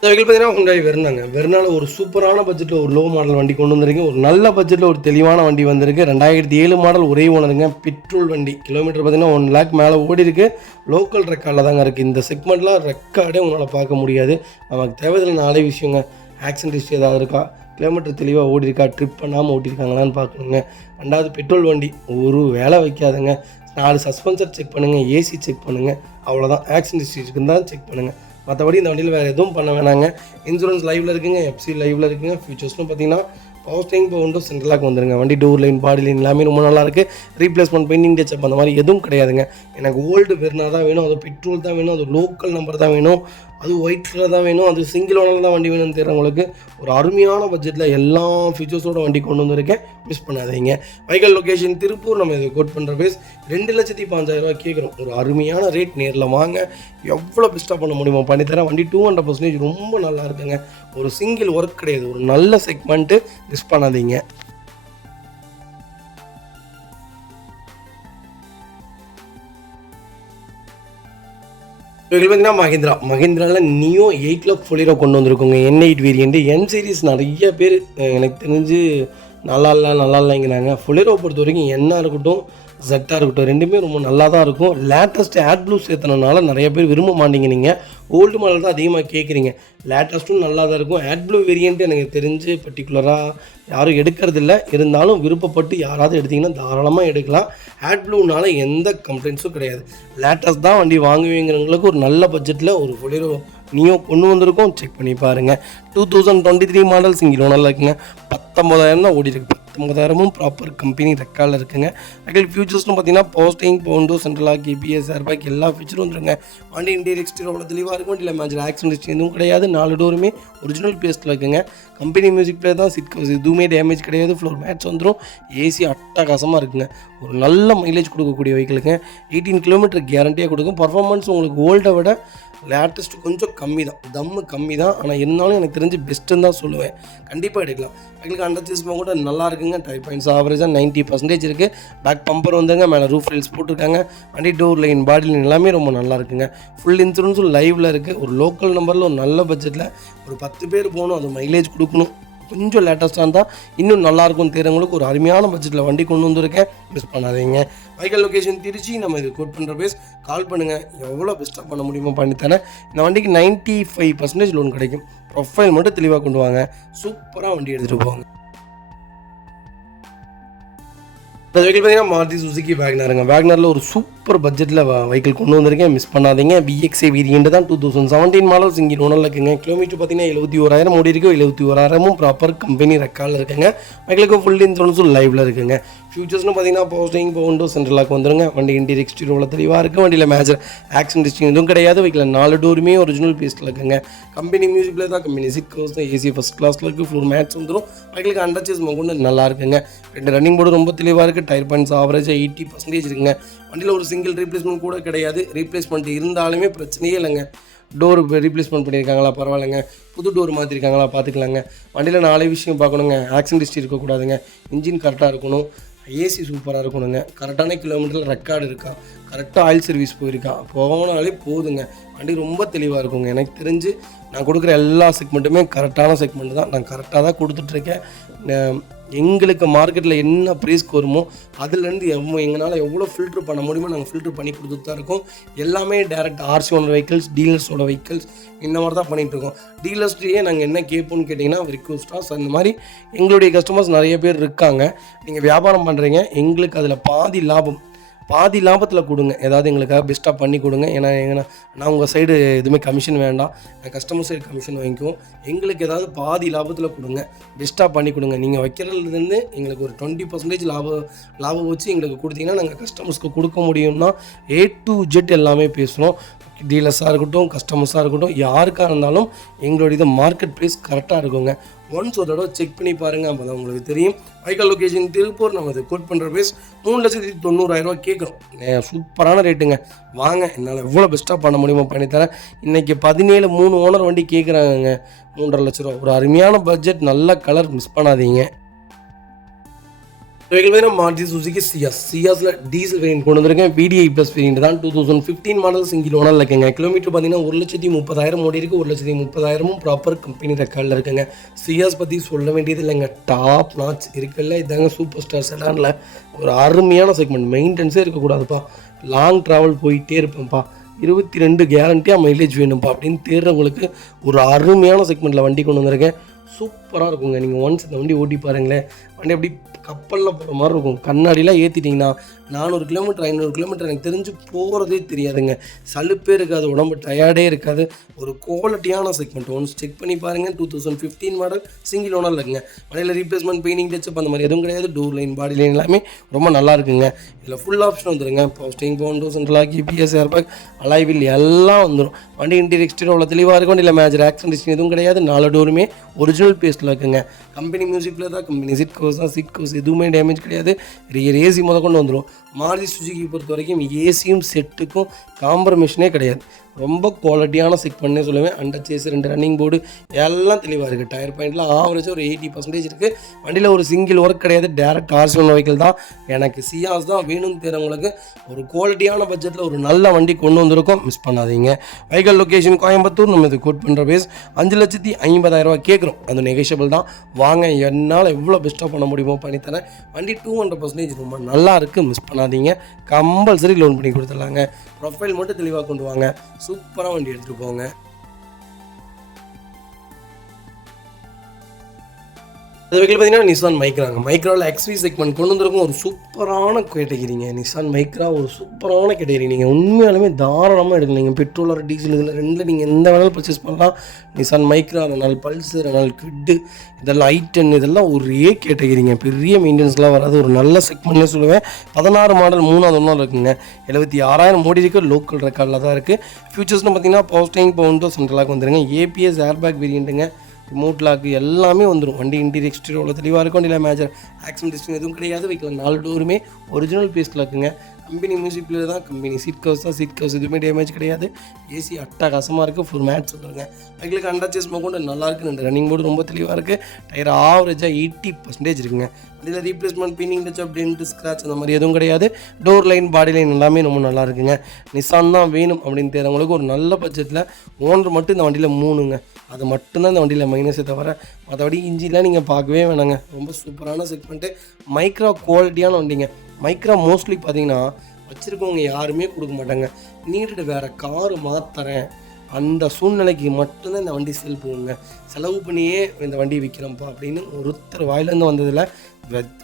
இந்த வெஹிக்கிள் பார்த்தீங்கன்னா ஹுண்டாய் வெர்னாங்க. வெர்னால ஒரு சூப்பரான பட்ஜெட்டில் ஒரு லோ மாடல் வண்டி கொண்டு வந்திருக்கு. ஒரு நல்ல பட்ஜெட்டில் ஒரு தெளிவான வண்டி வந்திருக்கு. 2007 மாடல், ஒரே ஓனருங்க. பெட்ரோல் வண்டி. கிலோமீட்டர் பார்த்தீங்கன்னா 1 லேக் மேலே ஓடி இருக்குது. லோக்கல் ரெக்கார்டில் தாங்க இருக்குது. இந்த செக்மெண்ட்லாம் ரெக்கார்டே உங்களால் பார்க்க முடியாது. நமக்கு தேவையில்லை 4 விஷயங்க. ஆக்சிடென்ட் ஹிஸ்ட்ரி ஏதாவது இருக்கா, கிலோமீட்டர் தெளிவாக ஓடி இருக்கா, ட்ரிப் பண்ணாமல் ஓட்டியிருக்காங்களான்னு பார்க்கணுங்க. 2வது பெட்ரோல் வண்டி. ஒரு வேலை வைக்காதுங்க. 4 சஸ்பென்சர் செக் பண்ணுங்கள், ஏசி செக் பண்ணுங்கள், அவ்வளோதான். ஆக்சிடென்ட் ஹிஸ்ட்ரி இருக்குன்னு தான் செக் பண்ணுங்கள். மற்றபடி இந்த வண்டியில் வேறு எதுவும் பண்ண வேணாங்க. இன்சூரன்ஸ் லைவில் இருக்குங்க, எஃப்சி லைவில் இருக்குங்க. ஃபியூச்சர்ஸ்னு பார்த்தீங்கன்னா பவர் ஸ்டேரிங், இப்போ விண்டோ சென்ட்ரலாக வந்துருங்க. வண்டி டோர் லைன், பாடி லைன் எல்லாமே ரொம்ப நல்லாயிருக்கு. ரீப்ளேஸ்மெண்ட், பெயிண்டிங் டச்சப் அந்த மாதிரி எதுவும் கிடையாதுங்க. எனக்கு ஓல்டு வெர்னா தான் வேணும், அது பெட்ரோல் தான் வேணும், அது லோக்கல் நம்பர் தான் வேணும், அது ஒயிட் கலர் தான் வேணும், அது சிங்கிள் ஓனர் தான் வண்டி வேணும்னு தெரியுறவங்களுக்கு ஒரு அருமையான பட்ஜெட்டில் எல்லா ஃபீச்சர்ஸோட வண்டி கொண்டு வந்திருக்கேன். மிஸ் பண்ணாதீங்க. வைக்கல் லொக்கேஷன் திருப்பூர். நம்ம இதை கோட் பண்ணுற பேஸ் 2,05,000 கேட்குறோம். ஒரு அருமையான ரேட். நேரில் வாங்க, எவ்வளோ பெஸ்ட்டாக பண்ண முடியுமோ பண்ணித்தரேன். வண்டி 200% ரொம்ப நல்லா இருக்குங்க. ஒரு சிங்கிள் ஒர்க் கிடையாது, ஒரு நல்ல செக்மெண்ட்டு. மிஸ் பண்ணாதீங்க. இதில் பார்த்தீங்கன்னா மஹிந்திராவில் நியோ 8 ஃபுல் கொண்டு வந்திருக்கோங்க. N8 variant. N சீரிஸ் நிறைய பேர் எனக்கு தெரிஞ்சு நல்லா இல்லைங்கிறாங்க. ஃபுல்லிரோ பொறுத்த வரைக்கும் என்ன இருக்கட்டும், ஜெட்டாக இருக்கட்டும், ரெண்டுமே ரொம்ப நல்லா தான் இருக்கும். லேட்டஸ்ட்டு ஆட் ப்ளூ சேர்த்தனால நிறைய பேர் விரும்ப மாட்டீங்க. நீங்கள் ஓல்டு மாடல் தான் அதிகமாக கேட்குறீங்க. லேட்டஸ்ட்டும் நல்லா தான் இருக்கும். ஆட் ப்ளூ வேரியண்ட்டு எனக்கு தெரிஞ்சு பர்டிகுலராக யாரும் எடுக்கிறதில்ல. இருந்தாலும் விருப்பப்பட்டு யாராவது எடுத்திங்கன்னா தாராளமாக எடுக்கலாம். ஆட் ப்ளூனால எந்த கம்ப்ளைண்ட்ஸும் கிடையாது. லேட்டஸ்ட் தான் வண்டி வாங்குவீங்கிறவங்களுக்கு ஒரு நல்ல பட்ஜெட்டில் ஒரு ஃபுல்லிரோ நியோ கொண்டு வந்திருக்கோம். செக் பண்ணி பாருங்கள். 2023 மாடல் சிங்கிள் ஓனரில் இருக்குங்க. 19,000 தான் ஓடி இருக்குது. 19,000 ப்ராப்பர் கம்பெனி ரெக்கார்டில் இருக்குங்க. அதுக்கு ஃபியூச்சர்ஸ்னு பார்த்தீங்கன்னா பவர் ஸ்டேரிங், பவுண்டோ சென்ட்ரலாக, கேபிஎஸ், ஏர்பேக் எல்லா ஃபீச்சரும் வந்துருங்க. வண்டி இன்டீரியர் எக்ஸ்டீரியர் அவ்வளோ தெளிவாக இருக்கும். வண்டியில் மேஜர் ஆக்சிடென்ட் எதுவும் கிடையாது. 4 டோருமே ஒரிஜினல் பேஸ்ட்டில் இருக்குங்க. கம்பெனி மியூசிக் பிளேயர் தான். சிட் கவர்ஸ் எதுவுமே டேமேஜ் கிடையாது. ஃப்ளோர் மேட்ச் வந்துடும். ஏசி அட்டகாசமாக இருக்குங்க. ஒரு நல்ல மைலேஜ் கொடுக்கக்கூடிய வெஹிக்கிளுங்க. 18 கிலோமீட்டர் கேரண்டியாக கொடுக்கும். பர்ஃபார்மன்ஸ் உங்களுக்கு ஓல்டை விட லேட்டஸ்ட்டு கொஞ்சம் கம்மி தான், தம்மு கம்மி தான். ஆனால் இருந்தாலும் எனக்கு தெரிஞ்சு பெஸ்ட்டுன்னு தான் சொல்லுவேன். கண்டிப்பாக எடுக்கலாம். எங்களுக்கு அண்டர் சீஸ்மா கூட நல்லா இருக்குங்க. டை பாயிண்ட்ஸ் ஆவரேஜாக 90% இருக்குது. பேக் பம்பர் வந்துங்க. மேலே ரூஃப் ரைல்ஸ் போட்டிருக்காங்க. வண்டி டோர் லைன், பாடி லைன் எல்லாமே ரொம்ப நல்லா இருக்குங்க. ஃபுல் இன்சூரன்ஸும் லைவில் இருக்குது. ஒரு லோக்கல் நம்பரில் ஒரு நல்ல பட்ஜெட்டில் ஒரு 10 பேர் போகணும், அது மைலேஜ் கொடுக்கணும், கொஞ்சம் லேட்டஸ்ட்டாக இருந்தால் இன்னும் நல்லாயிருக்கும் தெரியுறவங்களுக்கு ஒரு அருமையான பட்ஜெட்டில் வண்டி கொண்டு வந்திருக்கேன். மிஸ் பண்ணாதீங்க. வைக்கல் லொக்கேஷன் திருச்சி. நம்ம இது கோட் பண்ணுற பேஸ். கால் பண்ணுங்கள், எவ்வளோ பெஸ்ட்டாக பண்ண முடியுமோ பண்ணித்தரேன். இந்த வண்டிக்கு 95% லோன் கிடைக்கும். ப்ரொஃபைல் மட்டும் தெளிவாக கொண்டு வாங்க, சூப்பராக வண்டி எடுத்துகிட்டு போவாங்க. இந்த வெஹிக்கிள் பார்த்தீங்கன்னா மாருதி சுசுகி வேக்னருங்க. வேக்னரில் ஒரு சூப்பர் பட்ஜெட்டில் வெஹிக்கிள் கொண்டு வந்திருக்கேன். மிஸ் பண்ணாதீங்க. VXA வேரியண்ட் தான். 2017 மாடல் சிங்கிள் ஓனரில் இருக்குங்க. கிலோமீட்டர் பார்த்தீங்கன்னா 71,000 ஓடி இருக்குது. 71,000 ப்ராப்பர் கம்பெனி ரெக்கார்டில் இருக்குங்க. வெஹிக்கிளுக்கு ஃபுல் இன்சூரன்ஸும் லைவில் இருக்குங்க. ஃபியூச்சர்ஸ்னு பார்த்தீங்கன்னா பவர் ஸ்டேரிங், பவுண்டோ சென்ட்ரலாக வந்துருங்க. வண்டி இன்டீரியர் எக்ஸ்டீரியர் அவ்வளோ தெளிவாக இருக்குது. வண்டியில் மேஜர் ஆக்சிடென்ட் ஹிஸ்ட்ரி எதுவும் கிடையாது. வெஹிக்கில் 4 டோருமே ஒரிஜினல் பேஸ்ட்டில் இருக்குங்க. கம்பெனி மியூசிக் பிளேயர் தான். கம்பெனி சிட் கவர்ஸ் தான். ஏசி ஃபஸ்ட் கிளாஸில் இருக்குது. ஃப்ளோர் மேட்ச் வந்துடும். வெஹிக்கிளுக்கு அண்டர் சீஸ் கொண்டு நல்லா இருக்குங்க. 2 ரன்னிங் போர்டு ரொம்ப தெளிவாக இருக்குது. டயர் பாயிண்ட்ஸ் ஆவரேஜாக 80% இருக்குங்க. வண்டியில் ஒரு சிங்கிள் ரீப்ளேஸ்மெண்ட் கூட கிடையாது. ரீப்ளேஸ்மெண்ட் இருந்தாலுமே பிரச்சனையே இல்லைங்க. டோர் ரீப்ளேஸ்மெண்ட் பண்ணியிருக்காங்களா, பரவாயில்லைங்க. புது டோர் மாற்றிருக்காங்களா, பார்த்துக்கலாங்க. வண்டியில் 4 விஷயம் பார்க்கணுங்க. Accident history இருக்கக்கூடாதுங்க. இன்ஜின் கரெக்டாக இருக்கணும். ஏசி சூப்பராக இருக்கணுங்க. கரெக்டான கிலோமீட்டரில் ரெக்கார்டு இருக்கா, கரெக்டாக ஆயில் சர்வீஸ் போயிருக்கா, போனாலே போதுங்க. வண்டி ரொம்ப தெளிவாக இருக்குங்க. எனக்கு தெரிஞ்சு நான் கொடுக்குற எல்லா செக்மெண்ட்டுமே கரெக்டான செக்மெண்ட் தான். நான் கரெக்டாக தான் கொடுத்துட்ருக்கேன். எங்களுக்கு மார்க்கெட்டில் என்ன ப்ரைஸ்க்கு வருமோ அதுலேருந்து எங்களால் எவ்வளோ ஃபில்ட்ரு பண்ண முடியுமோ நாங்கள் ஃபில்ட்ரு பண்ணி கொடுத்துட்டு தான் இருக்கோம். எல்லாமே டேரெக்ட் ஆர்சி ஓனர் வெஹிக்கிள்ஸ், டீலர்ஸோட வெஹிக்கிள்ஸ் இந்த மாதிரி தான் பண்ணிகிட்ருக்கோம். டீலர்ஸ்லேயே நாங்கள் என்ன கேட்போன்னு கேட்டிங்கன்னா ரிக்வஸ்டாஸ் அந்த மாதிரி எங்களுடைய கஸ்டமர்ஸ் நிறைய பேர் இருக்காங்க. நீங்கள் வியாபாரம் பண்ணுறீங்க, எங்களுக்கு அதில் பாதி லாபத்தில் கொடுங்க, ஏதாவது எங்களுக்காக பெஸ்ட்டாக பண்ணி கொடுங்க. ஏன்னா நான் உங்கள் சைடு எதுவுமே கமிஷன் வேண்டாம், நான் கஸ்டமர் சைடு கமிஷன் வாங்கிக்குவோம். எங்களுக்கு ஏதாவது பாதி லாபத்தில் கொடுங்க, பெஸ்ட்டாக பண்ணி கொடுங்க. நீங்கள் வைக்கிறதுலேருந்து எங்களுக்கு ஒரு 20% லாபம் வச்சு எங்களுக்கு கொடுத்தீங்கன்னா நாங்கள் கஸ்டமர்ஸ்க்கு கொடுக்க முடியும்னா A to Z எல்லாமே பேசுகிறோம். டீலர்ஸாக இருக்கட்டும், கஸ்டமர்ஸாக இருக்கட்டும், யாருக்காக இருந்தாலும் எங்களுடைய மார்க்கெட் ப்ரைஸ் கரெக்டாக இருக்குங்க. ஒன்ஸ் ஒரு தடவை செக் பண்ணி பாருங்கள், அப்போ தான் உங்களுக்கு தெரியும். வைக்கல் லொக்கேஷன் திருப்பூர். நம்ம இது கோட் பண்ணுற ப்ரைஸ் 3,90,000 கேட்குறோம். சூப்பரான ரேட்டுங்க. வாங்க, என்னால் எவ்வளோ பெஸ்ட்டாக பண்ண முடியுமோ பண்ணித்தரேன். இன்றைக்கி 17 ஓனர் வண்டி கேட்குறாங்க. 3.5 லட்ச ரூபா. ஒரு அருமையான பட்ஜெட், நல்ல கலர், மிஸ் பண்ணாதீங்க. வெஹிக்கிள் பார்த்தீங்கன்னா மாருதி சுசுகி சியாஸில் டீசல் வேரியன்ட் கொண்டு வந்திருக்கேன். VDI ப்ளஸ் வேரியன்ட் தான். 2015 மாடல் சிங்கிள் ஓனரில் இருக்குங்க. கிலோமீட்டர் பார்த்தீங்கன்னா 1,30,000 ஓடி இருக்குது. 1,30,000 ப்ராப்பர் கம்பெனி ரெக்கார்டில் இருக்குங்க. சியாஸ் பற்றி சொல்ல வேண்டியது இல்லைங்க, டாப் நாச் இருக்குல்ல. இதாங்க சூப்பர் ஸ்டார் செடானில் ஒரு அருமையான செக்மெண்ட். மெயின்டெனன்ஸே இருக்கக்கூடாதுப்பா, லாங் ட்ராவல் போயிட்டே இருப்பேன்ப்பா, 22 கேரண்டியாக மைலேஜ் வேணும்ப்பா அப்படின்னு தேடுறவங்களுக்கு ஒரு அருமையான செக்மெண்ட்டில் வண்டி கொண்டு வந்திருக்கேன். சூப்பராக இருக்குங்க. நீங்கள் ஒன்ஸ் இந்த வண்டி ஓட்டி பாருங்களேன், வண்டி அப்படி கப்பலில் போகிற மாதிரி இருக்கும். கண்ணாடிலாம் ஏற்றிட்டிங்கன்னா 400 கிலோமீட்டர் 500 கிலோமீட்டர் எனக்கு தெரிஞ்சு போகிறதே தெரியாதுங்க. சலுப்பே இருக்காது, உடம்பு டயர்டே இருக்காது. ஒரு குவாலிட்டியான செக்மெண்ட். ஒன்ஸ் செக் பண்ணி பாருங்கள். 2015 மாடல் சிங்கிள் ஓனரில் இருக்குங்க. வண்டியில் ரீப்ளேஸ்மெண்ட், பெயிண்டிங், டச்சப் அந்த மாதிரி எதுவும் கிடையாது. டோர் லைன், பாடி லைன் எல்லாமே ரொம்ப நல்லா இருக்குங்க. இதில் ஃபுல் ஆப்ஷன் வந்துடுங்க. Power steering, power window, central lock, GPS, airbag, alloy wheel எல்லாம் வந்துடும். வண்டி இன்டீரியர் எக்ஸ்டீரியர் அவ்வளோ தெளிவாக இருக்கும். வண்டியில் மேஜர் ஆக்சிடென்ட் எதுவும் கிடையாது. 4 டோருமே ஒரிஜினல் பேஸ்ட்டில் இருக்குங்க. கம்பெனி மியூசிக்கில் தான், கம்பெனி சீட் கோஸ் எதுவுமே டேமேஜ் கிடையாது. ரியர் ஏசி கொண்டு வந்துடும். மாருதி சுசுகி பொறுத்த வரைக்கும் ஏசியும் செட்டுக்கும் காம்ப்ரமைஷனே கிடையாது. ரொம்ப குவாலிட்டியான செக்மெண்ட்னே சொல்லுவேன். அண்டர் சேஸ், 2 ரன்னிங் போர்டு எல்லாம் தெளிவாக இருக்குது. டயர் பாயிண்ட்லாம் ஆவரேஜாக ஒரு 80% இருக்குது. வண்டியில் ஒரு சிங்கிள் ஒர்க் கிடையாது. டேரக்ட் ஆர்சிஎல் வெஹிக்கிள் தான். எனக்கு சியாஸ் தான் வேணும்னு தெரிஞ்சவங்களுக்கு ஒரு குவாலிட்டியான பட்ஜெட்டில் ஒரு நல்ல வண்டி கொண்டு வந்திருக்கோம், மிஸ் பண்ணாதீங்க. வைக்கல் லொக்கேஷன் கோயம்புத்தூர். நம்ம இது கோட் பண்ணுற பேஸ் 5,50,000 கேட்குறோம். அது நெகோஷியபிள் தான். வாங்க, என்னால் எவ்வளோ பெஸ்ட்டாக பண்ண முடியுமோ பண்ணித்தரேன். வண்டி 200% ரொம்ப நல்லா இருக்குது, மிஸ் பண்ணாதீங்க. கம்பல்சரி லோன் பண்ணி கொடுத்துடலாங்க. ப்ரொஃபைல் மட்டும் தெளிவாக கொண்டு வாங்க, சூப்பராக வண்டி எடுத்துகிட்டு போங்க. அது வெஹிக்கிள் பார்த்தீங்கன்னா நிசான் மைக்ராவில் XV செக்மெண்ட் கொண்டு வந்திருக்கும். ஒரு சூப்பரான கேட்டகிரிங்க. நிசான் மைக்ரா ஒரு சூப்பரான கேட்டகிரி. நீங்கள் உண்மையாலுமே தாராளமாக எடுக்கலாம். நீங்கள் பெட்ரோல் ஆர் டீசல் இதில் ரெண்டில் நீங்கள் எந்த வேணாலும் பர்ச்சேஸ் பண்ணலாம். Nissan Micra, Renault Pulsar, Renault Kwid, இதெல்லாம் i10 இதெல்லாம் ஒரே கேட்டகிரிங்க. பெரிய மெயின்டெனன்ஸ்லாம் வராது. ஒரு நல்ல செக்மெண்ட்லேயே சொல்லுவேன். 16 மாடல் 3வது ஒன்றும் இருக்குங்க. 76,000 ஓடி இருக்குது. லோக்கல் ரெக்கார்டில் தான் இருக்குது. ஃபியூச்சர்ஸ்னு பார்த்தீங்கன்னா போஸ்டிங், பவுண்டோ, சென்ட்ரலாக் வந்துருங்க. APS, ஏர்பேக் வேரியண்ட்டுங்க. ரிமோட் லாக்கு எல்லாமே வந்துடும். வண்டி இன்டீரியர் எக்ஸ்டீரியர் அவ்வளோ தெளிவாக இருக்கும். வண்டியில் மேஜர் ஆக்சிடென்ட் எதுவும் கிடையாது. வைக்கலாம் 4 டோருமே ஒரிஜினல் பேஸ்ட்டில் இருக்குங்க. கம்பெனி மியூசிக்கில் தான். கம்பெனி சீட் கவர்ஸ் எதுவுமே டேமேஜ் கிடையாது. ஏசி அட்டகாசமாக இருக்குது. ஃபுல் மேட்ச் வந்துருங்க. பைக்கில் அண்டர் சேஸ் கொண்டு நல்லாயிருக்கு. 2 ரன்னிங் போர்டு ரொம்ப தெளிவாக இருக்குது. டயர் ஆவரேஜாக 80% இருக்குங்க. அதில் replacement, painting, touch up, dent, scratch அந்த மாதிரி எதுவும் கிடையாது. டோர் லைன், பாடி லைன் எல்லாமே ரொம்ப நல்லா இருக்குங்க. நிசான் தான் வேணும் அப்படின்னு தேர்றவங்களுக்கு ஒரு நல்ல பட்ஜெட்டில் ஓனர் மட்டும் இந்த வண்டியில் 3ங்க. அது மட்டும்தான் இந்த வண்டியில் மைனஸே தவிர மற்றபடி இன்ஜின்லாம் நீங்கள் பார்க்கவே வேணாங்க. ரொம்ப சூப்பரான செக்மெண்ட்டு. மைக்ரா குவாலிட்டியான வண்டிங்க. மைக்ரா மோஸ்ட்லி பார்த்தீங்கன்னா வச்சுருக்கவங்க யாருமே கொடுக்க மாட்டாங்க. நீட்டு வேறு காரு மாற்றுறேன் அந்த சூழ்நிலைக்கு மட்டும்தான் இந்த வண்டி சேல் போகுங்க. செலவு பண்ணியே இந்த வண்டி விற்கிறோம்ப்பா அப்படின்னு ஒருத்தர் வாயிலேருந்து வந்ததில்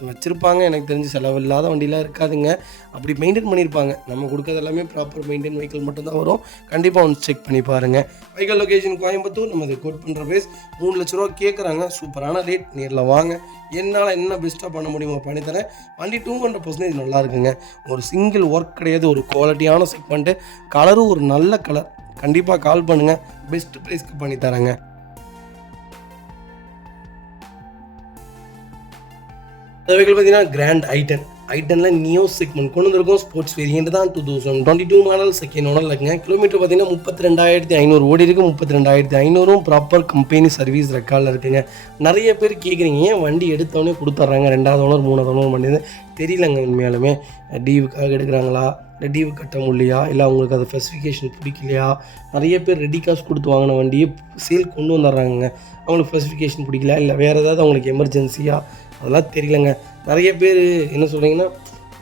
வச்சுருப்பாங்க. எனக்கு தெரிஞ்சு செலவு இல்லாத வண்டிலாம் இருக்காதுங்க. அப்படி மெயின்டைன் பண்ணியிருப்பாங்க. நம்ம கொடுக்கறது எல்லாமே ப்ராப்பர் மெயின்டைன் வெஹிக்கிள் மட்டும்தான் வரும். கண்டிப்பாக ஒன்று செக் பண்ணி பாருங்கள். வைக்கல் லொக்கேஷன் கோயம்புத்தூர். நம்ம இதை கோட் பண்ணுற பேஸ் 3 லட்ச ரூபா கேட்குறாங்க. சூப்பரான ரேட். நேரில் வாங்க, என்னால் என்ன பெஸ்ட்டாக பண்ண முடியுமோ பண்ணித்தரேன். வண்டி 200% நல்லா இருக்குங்க. ஒரு சிங்கிள் ஒர்க் கிடையாது. ஒரு குவாலிட்டியான செக்மெண்ட்டு. கலரும் ஒரு நல்ல கலர். கண்டிப்பாக கால் பண்ணுங்கள், பெஸ்ட் ப்ரைஸ்க்கு பண்ணி தரேங்க. வெஹிக்கிள் பார்த்தீங்கன்னா கிராண்ட் i10 நியோ செக்மெண்ட் கொண்டு வந்திருக்கும். ஸ்போர்ட்ஸ் வேரியன்ட் தான். 2022 மாடல் செகண்ட் ஓனரில் இருக்குங்க. கிலோமீட்டர் பார்த்தீங்கன்னா 32,500 ஓடி இருக்குது. 32,500 ப்ராப்பர் கம்பெனி சர்வீஸ் ரெக்கார்டில் இருக்குங்க. நிறைய பேர் கேட்குறீங்க, ஏன் வண்டி எடுத்தோடனே கொடுத்துட்றாங்க 2வது ஓனர் 3வது ஓனர் பண்ணி தெரியலங்க. உண்மையாலுமே டியூக்காக எடுக்கிறாங்களா இல்லை டியூ கட்ட முடியலையா, இல்லை அவங்களுக்கு அது ஸ்பெசிஃபிகேஷன் பிடிக்கலையா, நிறைய பேர் ரெடி காசு கொடுத்து வாங்கின வண்டியை சேல் கொண்டு வந்துடுறாங்க. அவங்களுக்கு ஸ்பெசிஃபிகேஷன் பிடிக்கல, இல்லை வேறு ஏதாவது அவங்களுக்கு எமர்ஜென்சியாக அதெல்லாம் தெரியலங்க. நிறைய பேர் என்ன சொல்கிறீங்கன்னா,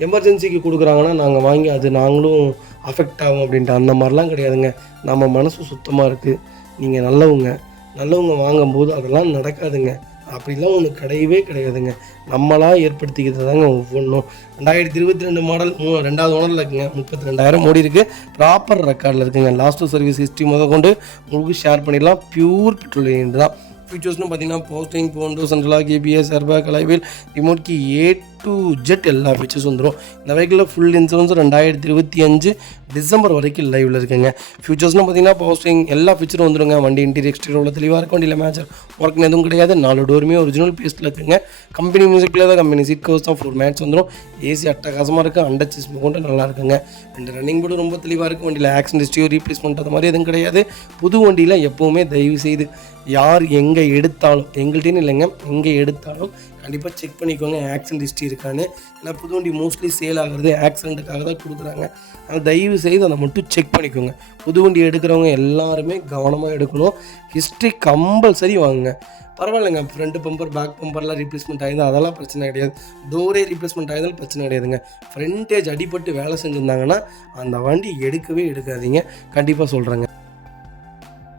எமர்ஜென்சிக்கு கொடுக்குறாங்கன்னா நாங்கள் வாங்கி அது நாங்களும் அஃபெக்ட் ஆகும் அப்படின்ட்டு. அந்த மாதிரிலாம் கிடையாதுங்க. நம்ம மனசு சுத்தமாக இருக்குது, நீங்கள் நல்லவங்க வாங்கும்போது அதெல்லாம் நடக்காதுங்க. அப்படிலாம் ஒன்று கிடையவே கிடையாதுங்க. நம்மளாக ஏற்படுத்திக்கிறது தாங்க ஒவ்வொன்றும். 2022 மாடல் 2வது ஓனரில் இருக்குங்க. 32,000 ஓடி இருக்குது. ப்ராப்பர் ரெக்கார்டில் இருக்குங்க. லாஸ்ட் சர்வீஸ் ஹிஸ்ட்ரி கொண்டு உங்களுக்கு ஷேர் பண்ணிடலாம். பியூர் பெட்ரோல் இன்ஜின் தான். ஃபீச்சர்ஸ்னு பார்த்தீங்கன்னா போஸ்டிங், போண்டோ, சென்ட்ரலாக, கேபிஎஸ், airbag, alloy wheel, remote key, A to Z எல்லா ஃபீச்சர்ஸ் வந்துடும். இந்த வெஹிக்கிளில் ஃபுல் இன்சூரன்ஸ் 2025 டிசம்பர் வரைக்கும் லைவில் இருக்குங்க. ஃபியூச்சர்ஸ்னு பார்த்தீங்கன்னா போஸ்டிங் எல்லா ஃபீச்சரும் வந்துடுங்க. வண்டி இன்டீரியர் எக்ஸ்டீரியர் தெளிவாக இருக்கும். வண்டியில் மேட்சர் ஒர்க்னு எதுவும் கிடையாது. 4 டோருமே ஒரிஜினல் பேஸ்ட்டில் இருக்குங்க. கம்பெனி மியூசிக்கில் தான், கம்பெனி சீட் கவர்ஸ் தான், ஃபுல் மேட்ச் வந்துடும். ஏசி அட்டகாசமாக இருக்குது. அண்டர்ச்சிஸ் கொண்டு நல்லா இருக்குங்க. 2 ரன்னிங் போர்டு ரொம்ப தெளிவாக இருக்கும். வண்டியில் ஆக்சிடென்ட் ஹிஸ்ட்ரியோ ரீப்ளேஸ்மெண்ட் அது மாதிரி எதுவும் கிடையாது. புது வண்டியில் எப்போவுமே தயவு செய்து யார் எங்கே எடுத்தாலும், எங்கள்கிட்டன்னு இல்லைங்க, எங்கே எடுத்தாலும் கண்டிப்பாக செக் பண்ணிக்கோங்க ஆக்சிடென்ட் ஹிஸ்ட்ரி இருக்கான்னு. ஏன்னா புது வண்டி மோஸ்ட்லி சேல் ஆகிறது ஆக்சிடென்ட்டுக்காக தான் கொடுக்குறாங்க. ஆனால் தயவு செய்து அதை மட்டும் செக் பண்ணிக்கோங்க. புது வண்டி எடுக்கிறவங்க எல்லாருமே கவனமாக எடுக்கணும். ஹிஸ்ட்ரி கம்பல்சரி வாங்குங்க. பரவாயில்லைங்க, ஃப்ரண்ட் பம்பர் பேக் பம்பர்லாம் ரீப்ளேஸ்மெண்ட் ஆகிருந்தால் அதெல்லாம் பிரச்சனை கிடையாது. டோரே ரீப்ளேஸ்மெண்ட் ஆகிருந்தாலும் பிரச்சனை கிடையாதுங்க. ஃப்ரண்டேஜ் அடிபட்டு வேலை செஞ்சுருந்தாங்கன்னா அந்த வண்டி எடுக்கவே எடுக்காதீங்க. கண்டிப்பாக சொல்கிறேங்க.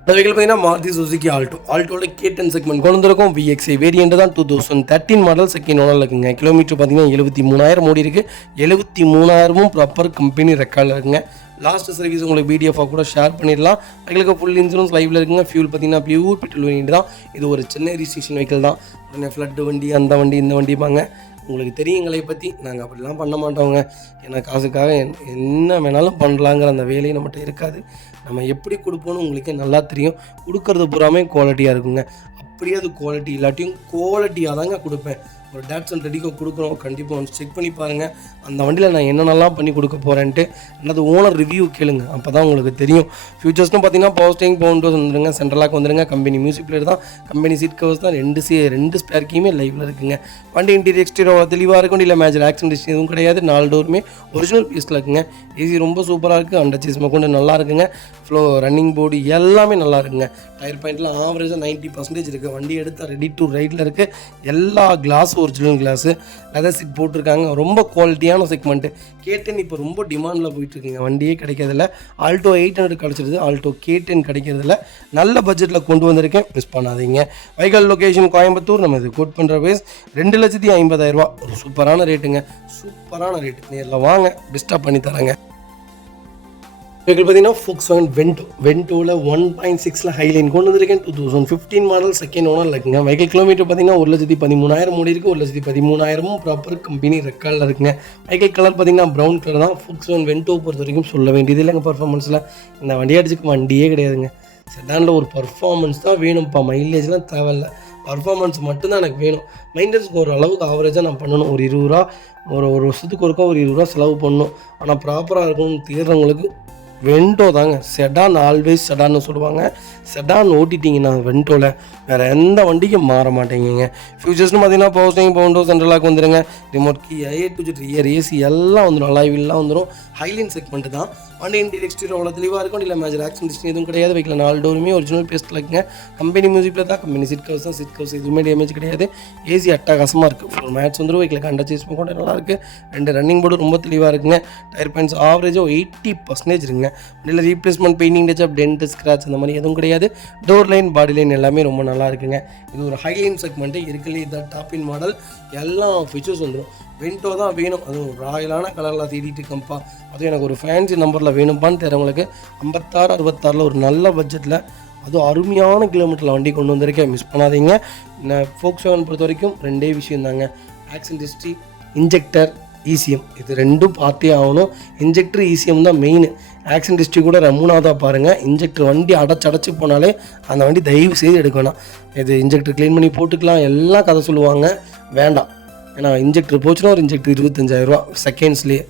இந்த வெஹிக்கிள் பார்த்தீங்கன்னா மாருதி சுசுகி ஆல்டோட K10 செக்மெண்ட் கொண்டு வந்திருக்கும். VXI வேரியண்ட் தான். 2013 மாடல், செகண்ட் ஓனரில் இருக்குங்க. கிலோமீட்டர் பார்த்தீங்கன்னா 73,000 ஓடி இருக்குது. 73,000 ப்ராப்பர் கம்பெனி ரெக்கார்டில் இருக்குங்க. லாஸ்ட் சர்வீஸ் உங்களுக்கு பிடிஎஃபாக கூட ஷேர் பண்ணிடலாம். எங்களுக்கு ஃபுல் இன்சூரன்ஸ் லைவில் இருக்குங்க. ஃபியூல் பார்த்தீங்கன்னா பியூர் பெட்ரோல் வேரியண்ட் தான். இது ஒரு சென்னை ரிஜிஸ்ட்ரேஷன் வெஹிக்கிள் தான். உடனே ஃப்ளட்டு வண்டி, அந்த வண்டி, இந்த வண்டிப்பாங்க. உங்களுக்கு தெரியும் எங்களை பற்றி, நாங்கள் அப்படிலாம் பண்ண மாட்டோங்க. ஏன்னா காசுக்காக என்ன வேணாலும் பண்ணலாங்கிற அந்த வேலையை நம்மகிட்ட இருக்காது. நம்ம எப்படி கொடுப்போன்னு உங்களுக்கே நல்லா தெரியும். கொடுக்கறது பூராமே குவாலிட்டியாக இருக்குங்க. அப்படியே அது குவாலிட்டி இல்லாட்டியும் குவாலிட்டியாக தாங்க கொடுப்பேன். ஒரு டேட்சன் ரெடிக்கோ கொடுக்குறோம், கண்டிப்பாக வந்து செக் பண்ணி பாருங்கள். அந்த வண்டியில் நான் என்னென்னலாம் பண்ணி கொடுக்க போகிறேன்ட்டு அல்லது ஓனர் ரிவ்யூ கேளுங்க, அப்போ தான் உங்களுக்கு தெரியும். ஃபியூச்சர்ஸ்னு பார்த்தீங்கன்னா போஸ்டிங், போண்டோஸ் வந்துடுங்க, சென்ட்ரலாக வந்துடுங்க. கம்பெனி மியூசிக் பிளேயர் தான், கம்பெனி சீட் கவர்ஸ் தான். 2 ஸ்பேர் கீயுமே லைவில் இருக்குங்க. வண்டி இன்டீரியர் எக்ஸ்டீரியர் தெளிவாக இருக்கும். இல்லை மேஜர் ஆக்சிடென்ட் எதுவும் கிடையாது. 4 டோருமே ஒரிஜினல் பீஸில் இருக்குங்க. ஏசி ரொம்ப சூப்பராக இருக்குது. அண்டர்ச்சீஸ் கொண்டு நல்லா இருக்குங்க. ஃப்ளோ, ரன்னிங் போர்டு எல்லாமே நல்லா இருக்குங்க. டயர் பாயிண்ட்லாம் ஆவரேஜாக 90% இருக்குது. வண்டி எடுத்தால் ரெடி டு ரைடில் இருக்குது. எல்லா கிளாஸும் ஒரிஜினல் கிளாஸு, லெதர் சீட் போட்டிருக்காங்க. ரொம்ப குவாலிட்டியான செக்மெண்ட்டு. K10 இப்போ ரொம்ப டிமாண்டில் போயிட்டுருக்குங்க. வண்டியே கிடைக்கிறதில்ல. ஆல்டோ 800 கிடச்சிருது, ஆல்டோ K10 கிடைக்கிறதில்ல. நல்ல பட்ஜெட்டில் கொண்டு வந்திருக்கேன், மிஸ் பண்ணாதீங்க. Vehicle location Coimbatore. நம்ம இது கோட் பண்ணுற பேஸ் 2,50,000 ஒரு சூப்பரான ரேட்டுங்க. சூப்பரான ரேட்டு. நேரில் வாங்க, பெஸ்ட்டாக பண்ணி தரேங்க. வெஹிக்கிள் பார்த்தீங்கன்னா Volkswagen வென்டோவில் 1.6 ஹைலைன் கொண்டு வந்திருக்கேன். 2015 மாடல், செகண்ட் ஓனரில் இருக்குங்க. வெஹிக்கிள் கிலோமீட்டர் பார்த்தீங்கன்னா 1,13,000 ஓடி இருக்குது. 1,13,000 ப்ராப்பர் கம்பெனி ரெக்கார்டில் இருக்குங்க. வெஹிக்கிள் கலர் பார்த்தீங்கன்னா ப்ரௌன் கலர் தான். Volkswagen வென்டோ பொறுத்த வரைக்கும் சொல்ல வேண்டியது இல்லைங்க. பர்ஃபார்மன்ஸில் இந்த வண்டியை அடிச்சுக்க வண்டியே கிடையாதுங்க. செடானில் ஒரு பர்ஃபார்மன்ஸ் தான் வேணும்ப்பா, மைலேஜ்லாம் தேவையில்லை, பர்ஃபார்மன்ஸ் மட்டும்தான் எனக்கு வேணும். மெயின்டெனன்ஸ்க்கு ஒரு அளவுக்கு ஆவரேஜாக நான் பண்ணணும். ஒரு 20 ரூபா, ஒரு வருஷத்துக்கு ஒருக்கா ஒரு 20 ரூபா செலவு பண்ணணும். ஆனால் ப்ராப்பராக இருக்கணும்னு தேடுறவங்களுக்கு வென்டோ தாங்க. செடான் ஆல்வேஸ் செடான்னு சொல்லுவாங்க. செடான் ஓட்டிட்டிங்கன்னா வென்டோவில் வேறு எந்த வண்டிக்கும் மாற மாட்டேங்கிங்க. ஃபியூச்சர்ஸ்னு பார்த்தீங்கன்னா போஸ்டிங், போண்டோ, சென்ட்ரலாக வந்துடுங்க. Remote key, A to Z rear AC எல்லாம் வந்துடும். அலாய்வில்லாம் வந்துடும். ஹைலைன் செக்மெண்ட் தான். வண்டி இன்டீரியர் எக்ஸ்டீரியர் அவ்வளோ தெளிவாக இருக்கும். இல்லை மேஜர் ஆக்சிடென்ட் எதுவும் கிடையாது. வெஹிக்கில் 4 டோருமே ஒரிஜினல் பேஸ்ட்டில் இருக்குங்க. கம்பெனி மியூசிக்கில் தான், கம்பெனி சீட் கவர்ஸ் தான். சீட் கவர்ஸ் எதுவுமே டேமேஜ் கிடையாது. ஏசி அட்டகாசமாக இருக்குது. ஃபுல் மேட்ச் வந்துடும். வெஹிக்கில் அண்டர்ச்சீஸ் கூட நல்லாயிருக்கு. 2 ரன்னிங் போர்டு ரொம்ப தெளிவாக இருக்குங்க. டயர் பாயிண்ட்ஸ் ஆவரேஜாக 80% இருக்குங்க. வண்டியில் replacement, painting touch up, dent, scratch அந்த மாதிரி எதுவும் கிடையாது. டோர் லைன், பாடி லைன் எல்லாமே ரொம்ப நல்லா இருக்குங்க. இது ஒரு ஹைலைன் செக்மெண்ட்டு இருக்குல்ல. இதான் டாப்பின் மாடல். எல்லா ஃபீச்சர்ஸ் வந்துடும். வென்டோ தான் வேணும், அதுவும் ராயலான கலரில் தேடிட்டு இருக்கேன்ப்பா, அதுவும் எனக்கு ஒரு ஃபேன்சி நம்பரில் வேணும்ப்பான்னு தரவங்களுக்கு 56, 66 ஒரு நல்ல பட்ஜெட்டில், அதுவும் அருமையான கிலோமீட்டரில் வண்டி கொண்டு வந்திருக்கேன், மிஸ் பண்ணாதீங்க. நான் Volkswagen பொறுத்த வரைக்கும் 2 விஷயம் தாங்க, ஆக்சிடென்ட் ஹிஸ்ட்ரி, இன்ஜெக்டர், ECM, இது 2ம் பார்த்தே ஆகணும். இன்ஜெக்டர், ECM தான் மெயின். ஆக்சிடென்ட் ஹிஸ்ட்ரி கூட 3ஆவதாக பாருங்கள். இன்ஜெக்டர் வண்டி அடைச்சி போனாலே அந்த வண்டி தயவு செய்து எடுக்க வேணாம். இது இன்ஜெக்டர் க்ளீன் பண்ணி போட்டுக்கலாம் எல்லாம் கதை சொல்லுவாங்க, வேண்டாம். ஏன்னா இன்ஜெக்டர் போச்சுன்னா ஒரு இன்ஜெக்டர் 25,000 ரூபா செகண்ட்ஸ்லேயே.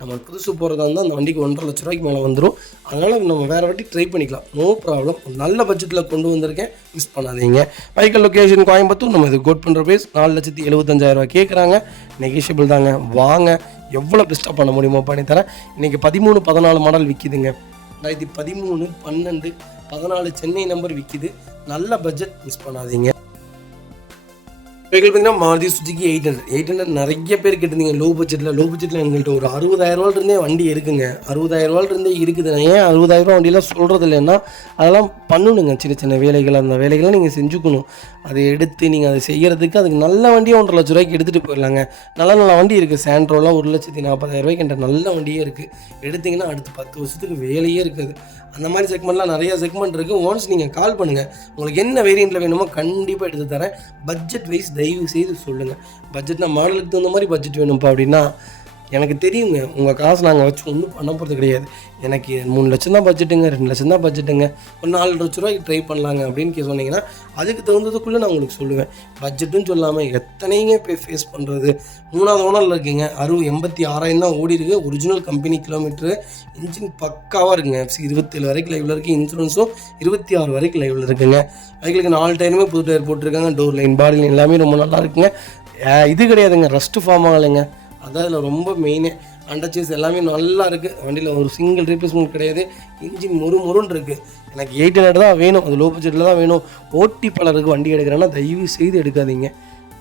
நம்ம புதுசு போகிறதா இருந்தால் அந்த வண்டிக்கு 1.5 லட்ச ரூபாய்க்கு மேலே வந்துடும். அதனால் நம்ம வேறு வண்டி ட்ரை பண்ணிக்கலாம், நோ ப்ராப்ளம். நல்ல பட்ஜெட்டில் கொண்டு வந்திருக்கேன், மிஸ் பண்ணாதீங்க. Vehicle location Coimbatore. நம்ம இது கோட் பண்ணுற பேஸ் 4,75,000 ரூபா கேட்குறாங்க. நெகிஷியபிள் தாங்க, வாங்க எவ்வளோ பெஸ்ட்டாக பண்ண முடியுமோ பண்ணித்தரேன். இன்றைக்கி 13, 14 மாடல் விற்கிதுங்க. 2013, 12, 14 சென்னை நம்பர் விற்கிது. நல்ல பட்ஜெட், மிஸ் பண்ணாதீங்க. வெஹிக்கிள் பார்த்தீங்கன்னா மாருதி சுஜுக்கி 800 நிறைய பேர் கேட்டிருந்தீங்க. லோ பட்ஜெட்டில் எங்கள்கிட்ட ஒரு 60,000 வண்டி இருக்குங்க. 60,000 இருக்குது. நான் ஏன் 60,000 வண்டியெலாம் சொல்கிறது இல்லைன்னா, அதெல்லாம் பண்ணணுங்க. சின்ன சின்ன வேலைகள், அந்த வேலைகளை நீங்கள் செஞ்சுக்கணும். அதை எடுத்து நீங்கள் அதை செய்கிறதுக்கு அதுக்கு நல்ல வண்டியை 1,50,000 ரூபாய்க்கு எடுத்துகிட்டு போயிடலாங்க. நல்ல வண்டி இருக்குது. சாண்ட்ரோலாம் 1,40,000 என்ற நல்ல வண்டியே இருக்குது. எடுத்திங்கன்னா அடுத்து 10 வருஷத்துக்கு வேலையே இருக்காது. அந்த மாதிரி செக்மெண்ட்லாம் நிறையா செக்மெண்ட் இருக்குது. ஒன்ஸ் நீங்கள் கால் பண்ணுங்கள், உங்களுக்கு என்ன வேரியண்ட்டில் வேணுமோ கண்டிப்பாக எடுத்து தரேன். பட்ஜெட் வைஸ் தயவு செய்து சொல்லுங்கள். பட்ஜெட் நான் மாடலுக்கு தகுந்த மாதிரி பட்ஜெட் வேணும்ப்பா அப்படின்னா எனக்கு தெரியுங்க. உங்கள் காசு நாங்கள் வச்சு ஒன்றும் பண்ண போகிறது கிடையாது. எனக்கு 3 லட்சம் தான் பட்ஜெட்டுங்க, 2 லட்சம் தான் பட்ஜெட்டுங்க, ஒரு 4 லட்ச ரூபாய்க்கு ட்ரை பண்ணலாங்க அப்படின்னு சொன்னீங்கன்னா அதுக்கு தகுந்ததுக்குள்ளே நான் உங்களுக்கு சொல்லுவேன். பட்ஜெட்டுன்னு சொல்லாமல் எத்தனைங்க போய் ஃபேஸ் பண்ணுறது. 3வது ஓனரில் இருக்குங்க. 86,000 தான் ஓடி இருக்குது. Original company kilometre. இன்ஜின் பக்காவாக இருக்குங்க. FC 27 வரைக்கும் லைவில் இருக்குது. இன்சூரன்ஸும் 26 வரைக்கும் லைவில் இருக்குங்க. அதுக்கு 4 டயருமே புது டயர் போட்டிருக்காங்க. டோர் லைன், பாடி லைன் எல்லாமே ரொம்ப நல்லா இருக்குங்க. இது கிடையாதுங்க, ரஸ்ட்டு ஃபார்ம் ஆகலைங்க. அதான் இதில் ரொம்ப மெயினே. அண்டர்சேஸ் எல்லாமே நல்லா இருக்குது. வண்டியில் ஒரு சிங்கிள் ரீப்ளேஸ்மெண்ட் கிடையாது. இன்ஜின் முறுன்னு இருக்குது. எனக்கு 800 தான் வேணும். அது லோ பட்ஜெட்டில் தான் வேணும். ஓட்டி பலருக்கு வண்டி எடுக்கிறேன்னா தயவு செய்து எடுக்காதீங்க.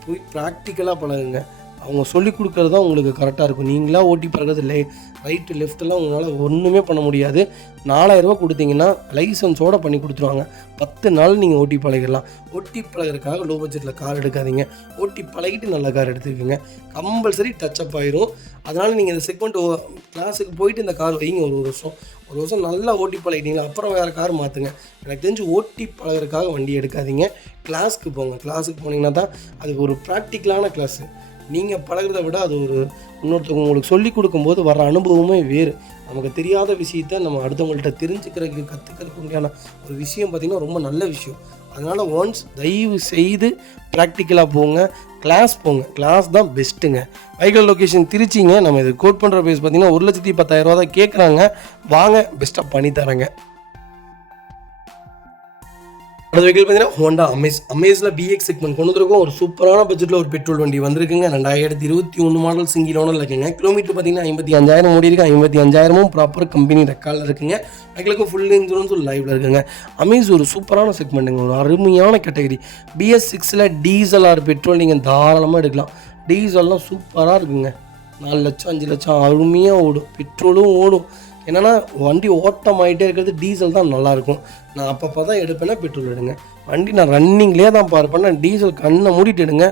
போய் ப்ராக்டிக்கலாக பழகுங்க. அவங்க சொல்லிக் கொடுக்குறது தான் உங்களுக்கு கரெக்டாக இருக்கும். நீங்களாக ஓட்டி பழகிறது ரைட்டு லெஃப்ட்டெல்லாம் உங்களால் ஒன்றுமே பண்ண முடியாது. 4,000 ரூபா கொடுத்தீங்கன்னா லைசன்ஸோடு பண்ணி கொடுத்துருவாங்க. 10 நாள் நீங்கள் ஓட்டி பழகிடலாம். ஓட்டி பழகிறதுக்காக லோ பட்ஜெட்டில் கார் எடுக்காதீங்க. ஓட்டி பழகிட்டு நல்ல கார் எடுத்துக்கோங்க. கம்பல்சரி டச்சப் ஆயிரும். அதனால் நீங்கள் இந்த செக்மெண்ட் கிளாஸுக்கு போயிட்டு இந்த கார் வைங்க. ஒரு வருஷம் நல்லா ஓட்டி பழகிட்டீங்களா அப்புறம் வேறு கார் மாற்றுங்க. எனக்கு தெரிஞ்சு ஓட்டி பழகிறதுக்காக வண்டி எடுக்காதீங்க. கிளாஸுக்கு போங்க. கிளாஸுக்கு போனீங்கன்னா தான் அதுக்கு ஒரு ப்ராக்டிக்கலான கிளாஸு. நீங்கள் பழகிறத விட அது ஒரு இன்னொருத்தவங்க உங்களுக்கு சொல்லிக் கொடுக்கும்போது வர அனுபவமே வேறு. நமக்கு தெரியாத விஷயத்த நம்ம அடுத்தவங்கள்ட்ட தெரிஞ்சுக்கிறதுக்கு கற்றுக்கிறதுக்கு உண்டான ஒரு விஷயம் பார்த்திங்கன்னா ரொம்ப நல்ல விஷயம். அதனால் ஒன்ஸ் தயவு செய்து ப்ராக்டிக்கலாக போங்க, கிளாஸ் போங்க. கிளாஸ் தான் பெஸ்ட்டுங்க. வைக்கல் லொக்கேஷன் திருச்சிங்க. நம்ம இது கோட் பண்ணுற ப்ரைஸ் பார்த்திங்கன்னா 1,10,000 ரூபா தான் கேட்குறாங்க. வாங்க, பெஸ்ட்டாக பண்ணித்தரேங்க. அடுத்த வெஹிக்கிள் பார்த்தீங்கன்னா ஹோண்டா அமேஸில் BX செக்மெண்ட் கொண்டு வந்துருக்கோம். ஒரு சூப்பரான பட்ஜெட்டில் ஒரு பெட்ரோல் வண்டி வந்திருக்குங்க. 2021 மாடல் சிங்கிள் ஓனர் இருக்குங்க. கிலோமீட்டர் பார்த்தீங்கன்னா 55,000 ஓடி இருக்குது. 55,000 ப்ராப்பர் கம்பெனி ரெக்கார்டில் இருக்குங்க. வெஹிக்கிளுக்கு ஃபுல் இன்சூரன்ஸும் லைவில் இருக்குங்க. அமேஸ் ஒரு சூப்பரான செக்மெண்ட்டுங்க. ஒரு அருமையான category. BS6 diesel R petrol நீங்கள் தாராளமாக எடுக்கலாம். டீசல்லாம் சூப்பராக இருக்குங்க. 4 லட்சம் 5 லட்சம் அருமையாக ஓடும். பெட்ரோலும் ஓடும். என்னென்னா வண்டி ஓட்டம் ஆகிட்டே இருக்கிறது டீசல் தான் நல்லாயிருக்கும். நான் அப்பப்போ தான் எடுப்பேன்னா பெட்ரோல் எடுங்க. வண்டி நான் ரன்னிங்லேயே தான் பார்ப்பேன். டீசல் கண்ணை மூடிட்டு எடுங்க,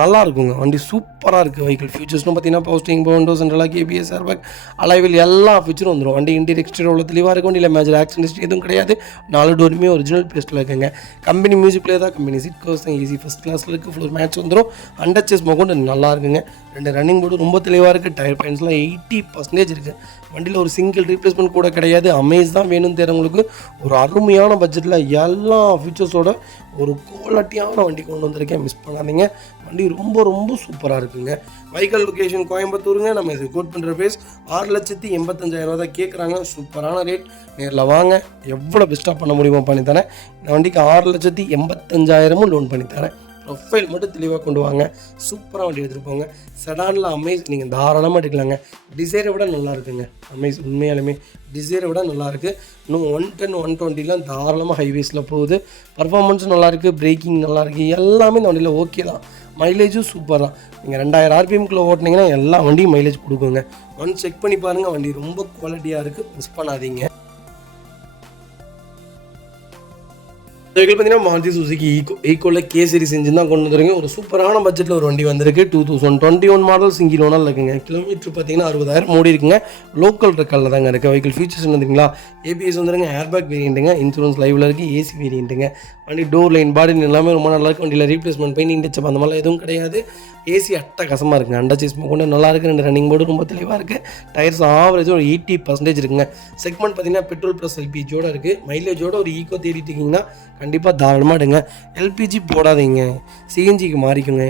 நல்லா இருக்குங்க. வண்டி சூப்பராக இருக்குது. வெஹிக்கிள் ஃபீச்சர்ஸ்னு பார்த்தீங்கன்னா power steering, power windows, central ABS, airbag, alloy wheel எல்லா ஃபீச்சரும் வந்துடும். வண்டி இன்டீரியர் எக்ஸ்டீரியர் உள்ள தெளிவாக இருக்கும். வண்டியில் மேஜர் ஆக்சிடென்ட் எதுவும் கிடையாது. 4 டோருமே ஒரிஜினல் பேஸ்ட்டில் இருக்குங்க. கம்பெனி மியூசிக் பிளேயர் தான். கம்பெனி சீட் கவர்ஸ் தான். ஈஸி ஃபஸ்ட் கிளாஸில் இருக்குது. ஃப்ளோர் மேட்ச் வந்துடும். அண்டர்சேஸ் மொக்கொண்டு நல்லா இருக்குங்க. 2 ரன்னிங் போர்டு ரொம்ப தெளிவாக இருக்குது. டயர் பாயிண்ட்ஸ்லாம் 80% இருக்குது. வண்டியில் ஒரு சிங்கிள் ரீப்ளேஸ்மெண்ட் கூட கிடையாது. அமேஸ் தான் வேணும்னு தேர்றவங்களுக்கு ஒரு அருமையான பட்ஜெட்டில் எல்லா ஃபீச்சர்ஸோட ஒரு குவாலிட்டியான வண்டி கொண்டு வந்திருக்கேன். மிஸ் பண்ணாதீங்க. வண்டி ரொம்ப சூப்பராக இருக்குங்க. வைக்கல் லொக்கேஷன் கோயம்புத்தூருங்க. நம்ம இது கோட் பண்ணுற ப்ரைஸ் 6,85,000 ரூபா தான் கேட்குறாங்க. சூப்பரான ரேட். நேரில் வாங்க, எவ்வளோ பெஸ்ட்டாக பண்ண முடியுமோ பண்ணித்தரேன். இந்த வண்டிக்கு 6,85,000 லோன் பண்ணித்தரேன். ப்ரொஃபைல் மட்டும் தெளிவாக கொண்டு வாங்க. சூப்பராக வண்டி எடுத்துகிட்டு போங்க. செடானில் அமேஸ் நீங்கள் தாராளமாக எடுக்கலாங்க. டிசைரை விட நல்லா இருக்குங்க. அமேஸ் உண்மையாலுமே டிசைரை விட நல்லாயிருக்கு. இன்னும் 110, 120 தாராளமாக ஹைவேஸில் போகுது. பர்ஃபார்மன்ஸும் நல்லாயிருக்கு. பிரேக்கிங் நல்லாயிருக்கு. எல்லாமே இந்த வண்டியில் ஓகே தான். மைலேஜும் சூப்பர் தான். நீங்கள் 2000 RPMக்குள்ளே ஓட்டினீங்கன்னா எல்லா வண்டியும் மைலேஜ் கொடுக்குங்க. ஒன்ஸ் செக் பண்ணி பாருங்கள். வண்டி ரொம்ப குவாலிட்டியாக இருக்குது. மிஸ் பண்ணாதீங்க. வெஹிக்கிள் பார்த்தீங்கன்னா மாருதி சுசுகி ஈக்கோவில் K சீரிஸ் இன்ஜின் தான் கொண்டு வந்துருங்க. ஒரு சூப்பரான பட்ஜெட்டில் ஒரு வண்டி வந்திருக்கு. 2021 மாடல் சிங்கிள் ஓனர் இருக்குங்க. கிலோமீட்டர் பார்த்தீங்கன்னா 60,000 ஓடி இருக்குங்க. லோக்கல் ரெக்கார்டில் தாங்க இருக்குது. வெஹிக்கிள் ஃபீச்சர்ஸ் வந்துருங்களா, ABS வந்துருங்க, ஏர்பேக் வேரியண்ட்டுங்க, இன்சூரன்ஸ் லைவில் இருக்குது, AC வேரியண்ட்டுங்க. வண்டி டோர் லைன், பாடி எல்லாமே ரொம்ப நல்லா இருக்குது. வண்டியில் ரீப்ளேஸ்மெண்ட் பெயிண்டிங் டச்சப் அந்த மாதிரிலாம் எதுவும் கிடையாது. AC அட்டகாசமாக இருக்குங்க. அண்டர்சேஸ் கொண்டு நல்லா இருக்குது. 2 ரன்னிங் போர்டு ரொம்ப தெளிவாக இருக்குது. டயர்ஸ் ஆவரேஜாக ஒரு 80% இருக்குங்க. செக்மெண்ட் பார்த்தீங்கன்னா பெட்ரோல் ப்ளஸ் LPGயோட இருக்குது. மைலேஜோட ஒரு ஈக்கோ தேடிட்டு இருக்கீங்கன்னா கண்டிப்பாக தாராளமாக எடுங்க. LPG போடாதீங்க, CNGக்கு மாறிக்குங்க.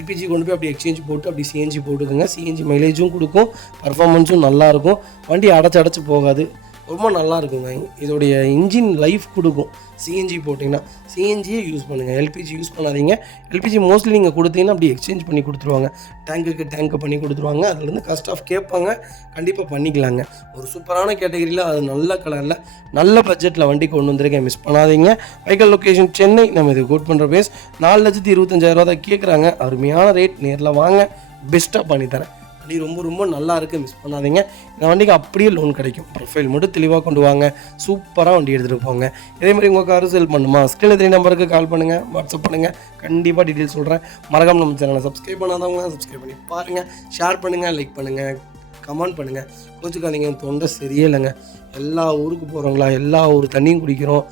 LPG கொண்டு போய் அப்படி எக்ஸ்சேஞ்ச் போட்டு அப்படி CNG போட்டுக்குங்க. CNG மைலேஜும் கொடுக்கும், பர்ஃபார்மன்ஸும் நல்லாயிருக்கும். வண்டி அடைச்சி போகாது. ரொம்ப நல்லா இருக்குங்க. இதோடைய இன்ஜின் லைஃப் கொடுக்கும். சிஎன்ஜி போட்டிங்கன்னா சிஎன்ஜியே யூஸ் பண்ணுங்கள், எல்பிஜி யூஸ் பண்ணாதீங்க. எல்பிஜி மோஸ்ட்லி நீங்கள் கொடுத்தீங்கன்னா அப்படி எக்ஸ்சேஞ்ச் பண்ணி கொடுத்துருவாங்க, டேங்க்கு பண்ணி கொடுத்துருவாங்க. அதுலேருந்து காஸ்ட் ஆஃப் கேட்பாங்க, கண்டிப்பாக பண்ணிக்கலாங்க. ஒரு சூப்பரான கேட்டகரியில் அது நல்ல கலரில் நல்ல பட்ஜெட்டில் வண்டி கொண்டு வந்திருக்கேன், மிஸ் பண்ணாதீங்க. Vehicle location Chennai. நம்ம இது கோட் பண்ணுற பேஸ் 4,25,000 தான் கேட்குறாங்க. அருமையான ரேட், நேரில் வாங்க, பெஸ்ட்டாக பண்ணித்தரேன். வண்டி ரொம்ப ரொம்ப நல்லா இருக்குது, மிஸ் பண்ணாதீங்க. இந்த வண்டிக்கு அப்படியே லோன் கிடைக்கும். ப்ரொஃபைல் மட்டும் தெளிவாக கொண்டு வாங்க, சூப்பராக வண்டி எடுத்துகிட்டு போங்க. இதேமாதிரி உங்கள் காரு சேல் பண்ணுமா, ஸ்க்ரீனில் 3 நம்பருக்கு கால் பண்ணுங்கள், வாட்ஸ்அப் பண்ணுங்கள், கண்டிப்பாக டீட்டெயில்ஸ் சொல்கிறேன். மறக்காம நம்ம சேனலை சப்ஸ்கிரைப் பண்ணாதவங்க சப்ஸ்கிரைப் பண்ணி பாருங்கள், ஷேர் பண்ணுங்கள், லைக் பண்ணுங்கள், கமெண்ட் பண்ணுங்கள். கோச்சுக்காதீங்க, தொண்டை சரியே இல்லைங்க. எல்லா ஊருக்கு போகிறோங்களா, எல்லா ஊர் தண்ணியும் குடிக்கிறோம்,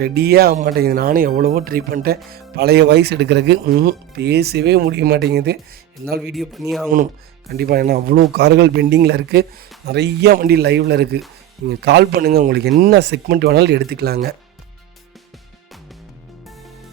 ரெடியே ஆக மாட்டேங்குது. நானும் எவ்வளவோ ட்ரை பண்ணிட்டேன் பழைய வயசு எடுக்கிறதுக்கு, பேசவே முடிய மாட்டேங்குது. என்னால் வீடியோ பண்ணி ஆகணும் கண்டிப்பாக. ஏன்னா அவ்வளோ கார்கள் பெண்டிங்கில் இருக்குது, நிறையா வண்டி லைவில் இருக்குது. நீங்கள் கால் பண்ணுங்கள், உங்களுக்கு என்ன செக்மெண்ட் வேணாலும் எடுத்துக்கலாங்க.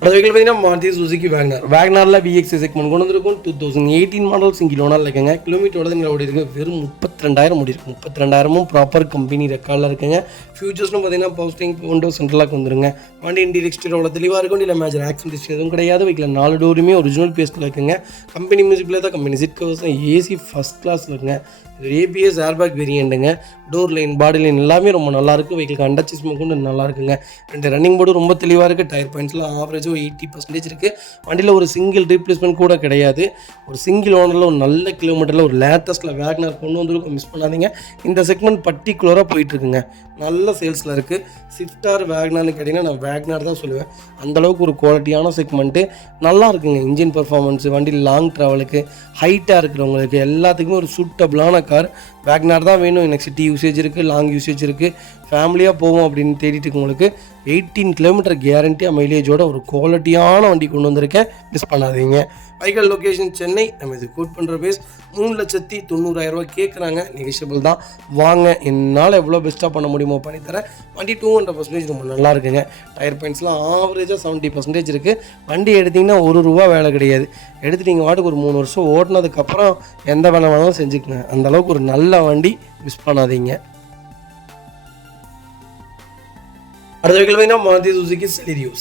அடுத்த வெஹிக்கிள் பார்த்தீங்கன்னா மாருதி சுசுகி வேக்னாரில் VXI செக்மெண்ட் கொண்டு வந்திருக்கும். 2018 மாடல் சிங்கிள் ஓனர் இருக்குங்க. கிலோமீட்டரோட ஓடி இருக்குது, வெறும் 32,000 ஓடி இருக்குது. 32,000 ப்ராப்பர் கம்பெனி ரெக்கார்டில் இருக்குங்க. ஃபியூச்சர்ஸ்னு பார்த்தீங்கன்னா பவுஸ்டிங் விண்டோ சென்ட்ரலாக வந்துருங்க. வண்டி இன்டீரியர் எக்ஸ்டீரியர் அவ்வளோ தெளிவாக இருக்கும். இல்லை மேஜர் ஆக்சிடென்ட் எதுவும் கிடையாது. வெஹிக்கில் 4 டோருமே ஒரிஜினல் பேஸ்ட்டில் இருக்குங்க. கம்பெனி மியூசிக்கில் தான், கம்பெனி சீட் கவர்ஸ் தான், ஏசி ஃபஸ்ட் கிளாஸில் இருக்குங்க. இது ABS ஏர்பேக் வேரியண்ட்டுங்க. டோர் லைன், பாடி லைன் எல்லாமே ரொம்ப நல்லாயிருக்கு. வெஹிக்கிளுக்கு அண்டர்ச்சிஸ்மெண்ட் கொண்டு நல்லா இருக்குங்க. 2 ரன்னிங் போர்டு ரொம்ப தெளிவாக இருக்குது. டயர் பாயிண்ட்ஸ்லாம் ஆவரேஜோ 80% இருக்குது. வண்டியில் ஒரு சிங்கிள் ரீப்ளேஸ்மெண்ட் கூட கிடையாது. ஒரு சிங்கிள் ஓனரில் ஒரு நல்ல கிலோமீட்டரில் ஒரு லேட்டஸ்ட்டில் வேக்னார் கொண்டு வந்துருக்கும், மிஸ் பண்ணாதீங்க. இந்த செக்மெண்ட் பர்டிகுலராக போயிட்டுருக்குங்க, நல்ல சேல்ஸில் இருக்குது. ஸ்விஃப்டார் வேக்னார்னு கேட்டிங்கன்னா நான் வேக்னார் தான் சொல்லுவேன். அந்தளவுக்கு ஒரு குவாலிட்டியான செக்மெண்ட்டு நல்லா இருக்குங்க. இன்ஜின் பர்ஃபார்மன்ஸு, வண்டி லாங் ட்ராவலுக்கு, ஹைட்டாக இருக்கிறவங்களுக்கு எல்லாத்துக்குமே ஒரு சூட்டபிளான கார் வேக்னார் தான் வேணும். எனக்கு சிட்டி யூசேஜ் இருக்குது, லாங் யூசேஜ் இருக்குது, ஃபேமிலியாக போவோம் அப்படின்னு தேடிட்டு இருக்கவங்களுக்கு 18 கிலோமீட்டர் கேரண்டியாக மைலேஜோட ஒரு குவாலிட்டியான வண்டி கொண்டு வந்திருக்கேன், மிஸ் பண்ணாதீங்க. Vehicle location Chennai. நம்ம இது கோட் பண்ணுற பேஸ் 3,90,000 கேட்குறாங்க, நெகிஷியபிள் தான். வாங்க, என்னால் எவ்வளோ பெஸ்ட்டாக பண்ண முடியுமோ பண்ணித்தரேன். வண்டி 200% ரொம்ப நல்லா இருக்குங்க. டயர் பாயிண்ட்ஸ்லாம் ஆவரேஜாக 70% இருக்குது. வண்டி எடுத்திங்கன்னா ₹1 வேலை கிடையாது. எடுத்துகிட்டு நீங்கள் வாட்டுக்கு ஒரு 3 வருஷம் ஓட்டினதுக்கப்புறம் எந்த வேலை வேணாலும் செஞ்சுக்கங்க. அந்தளவுக்கு ஒரு நல்ல வண்டி, மிஸ் பண்ணாதீங்க. அடுத்த வெஹிக்கிள் பார்த்தீங்கன்னா மாருதி சுசுகி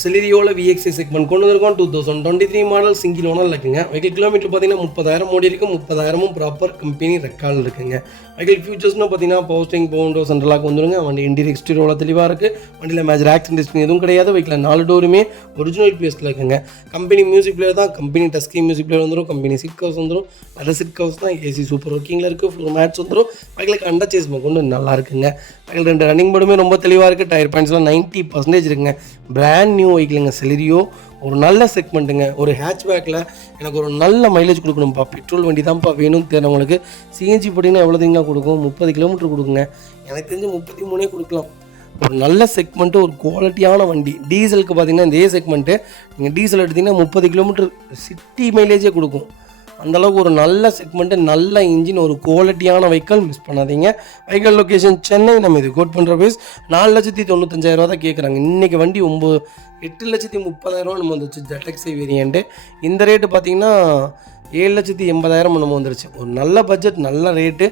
செலிரியோவில் VXI செக்மெண்ட் கொண்டு வந்திருக்கோம். 2023 மாடல் சிங்கிள் ஓனர் இருக்குங்க. வெஹிக்கிள் கிலோமீட்டர் பார்த்தீங்கன்னா 30,000 ஓடி இருக்குது. 30,000 ப்ராப்பர் கம்பெனி ரெக்கார்டில் இருக்குங்க. வெஹிக்கிள் ஃபியூச்சர்ஸ்னு பார்த்தீங்கன்னா பவுஸ்டிங் விண்டோ சென்ட்ரலாக வந்துருங்க. வண்டி இன்டீரியர் எக்ஸ்டீரியரோட தெளிவாக இருக்குது. வண்டியில் மேஜர் ஆக்சிடென்ட் எதுவும் கிடையாது. வெஹிக்கில் 4 டோருமே ஒரிஜினல் பேஸில் இருக்குங்க. கம்பெனி மியூசிக் பிளேயர் தான், company touch screen music player வந்துடும். கம்பெனி சீட் கவர்ஸ் வந்துடும், நல்ல சீட் கவர்ஸ் தான். ஏசி சூப்பர் ஒர்க்கிங்கில் இருக்குது. ஃப்ளோர் மேட்ஸ் வந்துடும். வெஹிக்கிளுக்கு அண்டர்ச்சேஸ்மெண்ட் கொண்டு நல்லா இருக்குங்க. வெஹிக்கிள் 2 ரன்னிங் போர்டுமே ரொம்ப தெளிவாக இருக்குது. டயர் பாயிண்ட்ஸ்லாம் 90% இருக்குங்க. பிராண்ட் நியூ வெஹிக்கிளுங்க செலிரியோ. ஒரு நல்ல செக்மெண்ட்டுங்க. ஒரு ஹேட்ச்பேக்கில் எனக்கு ஒரு நல்ல மைலேஜ் கொடுக்கணும்ப்பா, பெட்ரோல் வண்டி தான்ப்பா வேணும்னு தெரிஞ்சவங்களுக்கு சிஎன்ஜி போட்டிங்கன்னா எவ்வளோ திங்க கொடுக்கும், 30 கிலோமீட்டர் கொடுக்குங்க. எனக்கு தெரிஞ்சு 33 கொடுக்கலாம். ஒரு நல்ல செக்மெண்ட்டு, ஒரு குவாலிட்டியான வண்டி. டீசலுக்கு பார்த்தீங்கன்னா இந்த செக்மெண்ட்டு நீங்கள் டீசல் எடுத்திங்கன்னா 30 கிலோமீட்டர் சிட்டி மைலேஜே கொடுக்கும். அந்தளவுக்கு ஒரு நல்ல செக்மெண்ட்டு, நல்ல இன்ஜின், ஒரு குவாலிட்டியான வெஹிக்கிள், மிஸ் பண்ணாதீங்க. Vehicle location Chennai. நம்ம இது கோட் பண்ணுற பேஸ் 4,95,000 தான் கேட்குறாங்க. இன்றைக்கி வண்டி 8,30,000 நம்ம வந்துச்சு ZXi வேரியண்ட்டு. இந்த ரேட்டு பார்த்திங்கன்னா 7,80,000 நம்ம வந்துருச்சு. ஒரு நல்ல பட்ஜெட், நல்ல ரேட்டு.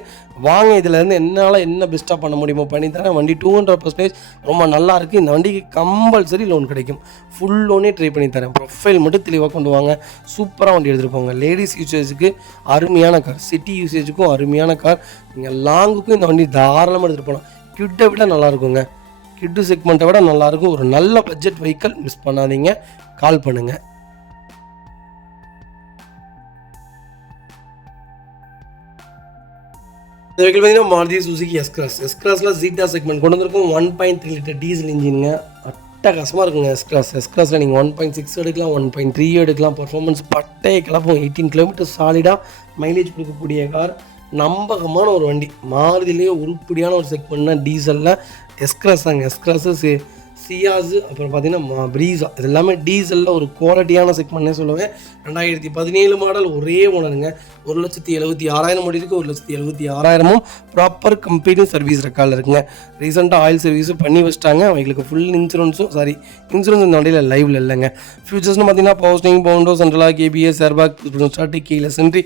வாங்க, இதிலேருந்து என்னால் என்ன பெஸ்ட்டாக பண்ண முடியுமோ பண்ணித்தரேன். வண்டி 200% ரொம்ப நல்லா இருக்குது. இந்த வண்டிக்கு கம்பல்சரி லோன் கிடைக்கும். ஃபுல் லோனே ட்ரை பண்ணித்தரேன். ப்ரொஃபைல் மட்டும் தெளிவாக கொண்டு வாங்க, சூப்பராக வண்டி எடுத்துகிட்டு போங்க. லேடிஸ் யூசேஜுக்கு அருமையான கார், சிட்டி யூசேஜுக்கும் அருமையான கார். நீங்கள் லாங்குக்கும் இந்த வண்டி தாராளமாக எடுத்துகிட்டு போகலாம். கிட்டை விட நல்லாயிருக்குங்க, கிட்டு செக்மெண்ட்டை விட நல்லாயிருக்கும். ஒரு நல்ல பட்ஜெட் வெஹிக்கிள், மிஸ் பண்ணாதீங்க, கால் பண்ணுங்கள். இந்த வெஹிக்கிள் பார்த்தீங்கன்னா மாருதி சுசுகி எஸ்கிராஸில் ஜீட்டா செக்மெண்ட் கொண்டு வந்திருக்கும். 1.3 லிட்டர் டீசல் இன்ஜினுங்க. அட்டகாசமாக இருக்குங்க. எஸ்கிராஸில் நீங்கள் 1.6 எடுக்கலாம், 1.3 எடுக்கலாம். பர்ஃபார்மன்ஸ் பட்டையை கிளப்பும். 18 கிலோமீட்டர் சாலிடாக மைலேஜ் கொடுக்கக்கூடிய கார், நம்பகமான ஒரு வண்டி. மாருதிலேயே உருப்படியான ஒரு செக்மெண்ட்னா டீசலில் எஸ்கிராஸ் தாங்க. எஸ்கிராஸு, சியாஸு, அப்புறம் பார்த்தீங்கன்னா ப்ரீஸா, இது எல்லாமே டீசலில் ஒரு குவாலிட்டியான செக்மெண்ட்னே சொல்லுவேன். 2017 மாடல், ஒரே ஓனருங்க. 1,76,000 ஓடி இருக்குது. 1,76,000 ப்ராப்பர் கம்பெனி சர்வீஸ் ரெக்கார்டில் இருக்குங்க. ரீசெண்டாக ஆயில் சர்வீஸும் பண்ணி வச்சிட்டாங்க. அவங்களுக்கு ஃபுல் இன்சூரன்ஸ் இந்த வண்டியில் லைவில் இல்லைங்க. ஃபியூச்சர்ஸ்னு பார்த்தீங்கன்னா பவுஸ்டிங், விண்டோ சென்ட்ரலாக, ABS ஏர்பேக், ஸ்டார்டிங், கீழே சென்ட்ரி,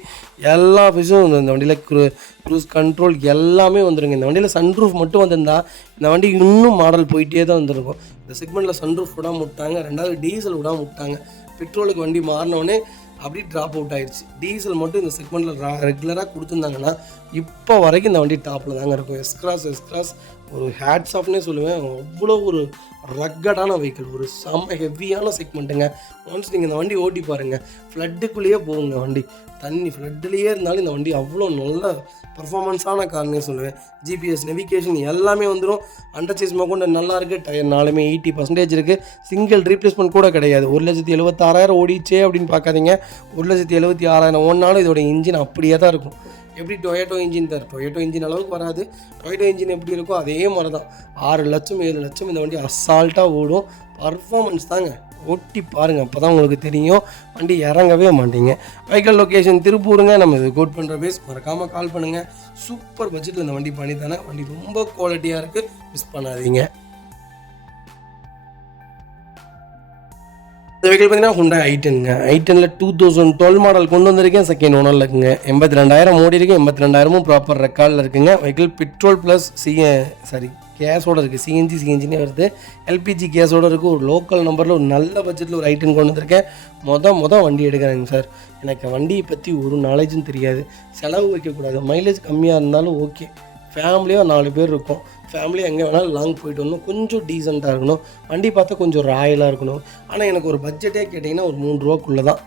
எல்லா ஃபீஸும் இந்த வண்டியில் க்ரூஸ் கண்ட்ரோல் எல்லாமே வந்துருங்க. இந்த வண்டியில் சன்ரூஃப் மட்டும் வந்திருந்தா இந்த வண்டி இன்னும் மாடல் போயிட்டே தான் வந்துருக்கும். இந்த செக்மெண்ட்டில் சன்ரூஃப் விடாம விட்டாங்க. 2வது டீசல் விடாம விட்டாங்க. பெட்ரோலுக்கு வண்டி மாறினோடனே அப்படியே ட்ராப் அவுட் ஆகிடுச்சு. டீசல் மட்டும் இந்த செக்மெண்ட்டில் ரெகுலராக கொடுத்துருந்தாங்கன்னா இப்போ வரைக்கும் இந்த வண்டி டாப்பில் தாங்க இருக்கும். எஸ்கிராஸ் ஒரு ஹேட்ஸ் ஆஃப்னே சொல்லுவேன். அவ்வளோ ஒரு ரக்கடான வெஹிக்கிள், ஒரு செம்ம ஹெவியான செக்மெண்ட்டுங்க. ஒன்ஸ் நீங்கள் இந்த வண்டி ஓட்டி பாருங்கள், ஃப்ளட்டுக்குள்ளேயே போகுங்க வண்டி. தண்ணி ஃப்ளட்டுலேயே இருந்தாலும் இந்த வண்டி அவ்வளோ நல்ல பர்ஃபார்மன்ஸான கார்னே சொல்லுவேன். ஜிபிஎஸ் நெவிகேஷன் எல்லாமே வந்துடும். அண்டர் சேஸ் கொண்டு நல்லா இருக்குது. டயர் நாலுமே 80% இருக்குது. சிங்கிள் ரீப்ளேஸ்மெண்ட் கூட கிடையாது. 1,76,000 ஓடிச்சே அப்படின்னு பார்க்காதீங்க. 1,76,000 ஓடினாலும் இதோட இன்ஜின் அப்படியே தான் இருக்கும். எப்படி டொயோட்டோ இன்ஜின் டொயோட்டோ இன்ஜின் அளவுக்கு வராது. டொயோட்டோ இன்ஜின் எப்படி இருக்கோ அதே மாதிரி தான். 6 லட்சம் 7 லட்சம் இந்த வண்டி அசால்ட்டாக ஓடும். பர்ஃபார்மன்ஸ் தாங்க. ஓட்டி பாருங்கள், அப்போ தான் உங்களுக்கு தெரியும். வண்டி இறங்கவே மாட்டீங்க. வெஹிக்கல் லொக்கேஷன் திருப்பூருங்க. நம்ம இது கோட் பண்ணுற பேஸ் மறக்காமல் கால் பண்ணுங்கள். சூப்பர் பட்ஜெட்டில் இந்த வண்டி பண்ணி தானே. வண்டி ரொம்ப குவாலிட்டியாக இருக்குது, மிஸ் பண்ணாதீங்க. இந்த வெஹிக்கிள் பார்த்தீங்கன்னா Hyundai i10ங்க. i10ல் 2012 மாடல் கொண்டு வந்திருக்கேன். செகண்ட் ஓனரில் இருக்குங்க. 82,000 ஓடி இருக்குது. 82,000 ப்ராப்பர் ரெக்கார்டில் இருக்குங்க. வெஹிக்கிள் பெட்ரோல் ப்ளஸ் கேஸோடு இருக்குது. சிஎன்ஜினே வருது. எல்பிஜி கேஸோடு இருக்குது. ஒரு லோக்கல் நம்பரில் ஒரு நல்ல பட்ஜெட்டில் ஒரு i10 கொண்டு வந்திருக்கேன். மொதல் வண்டி எடுக்கிறேங்க சார். எனக்கு வண்டியை பற்றி ஒரு நாலேஜும் தெரியாது. செலவு வைக்கக்கூடாது. மைலேஜ் கம்மியாக இருந்தாலும் ஓகே. ஃபேமிலியாக 4 பேர் இருக்கும். ஃபேமிலி எங்கே வேணாலும் லாங் போயிட்டு வரணும். கொஞ்சம் டீசெண்டாக இருக்கணும். வண்டி பார்த்தா கொஞ்சம் ராயலாக இருக்கணும். ஆனால் எனக்கு ஒரு பட்ஜெட்டே கேட்டிங்கன்னா ஒரு 3 ரூபாக்குள்ளே தான்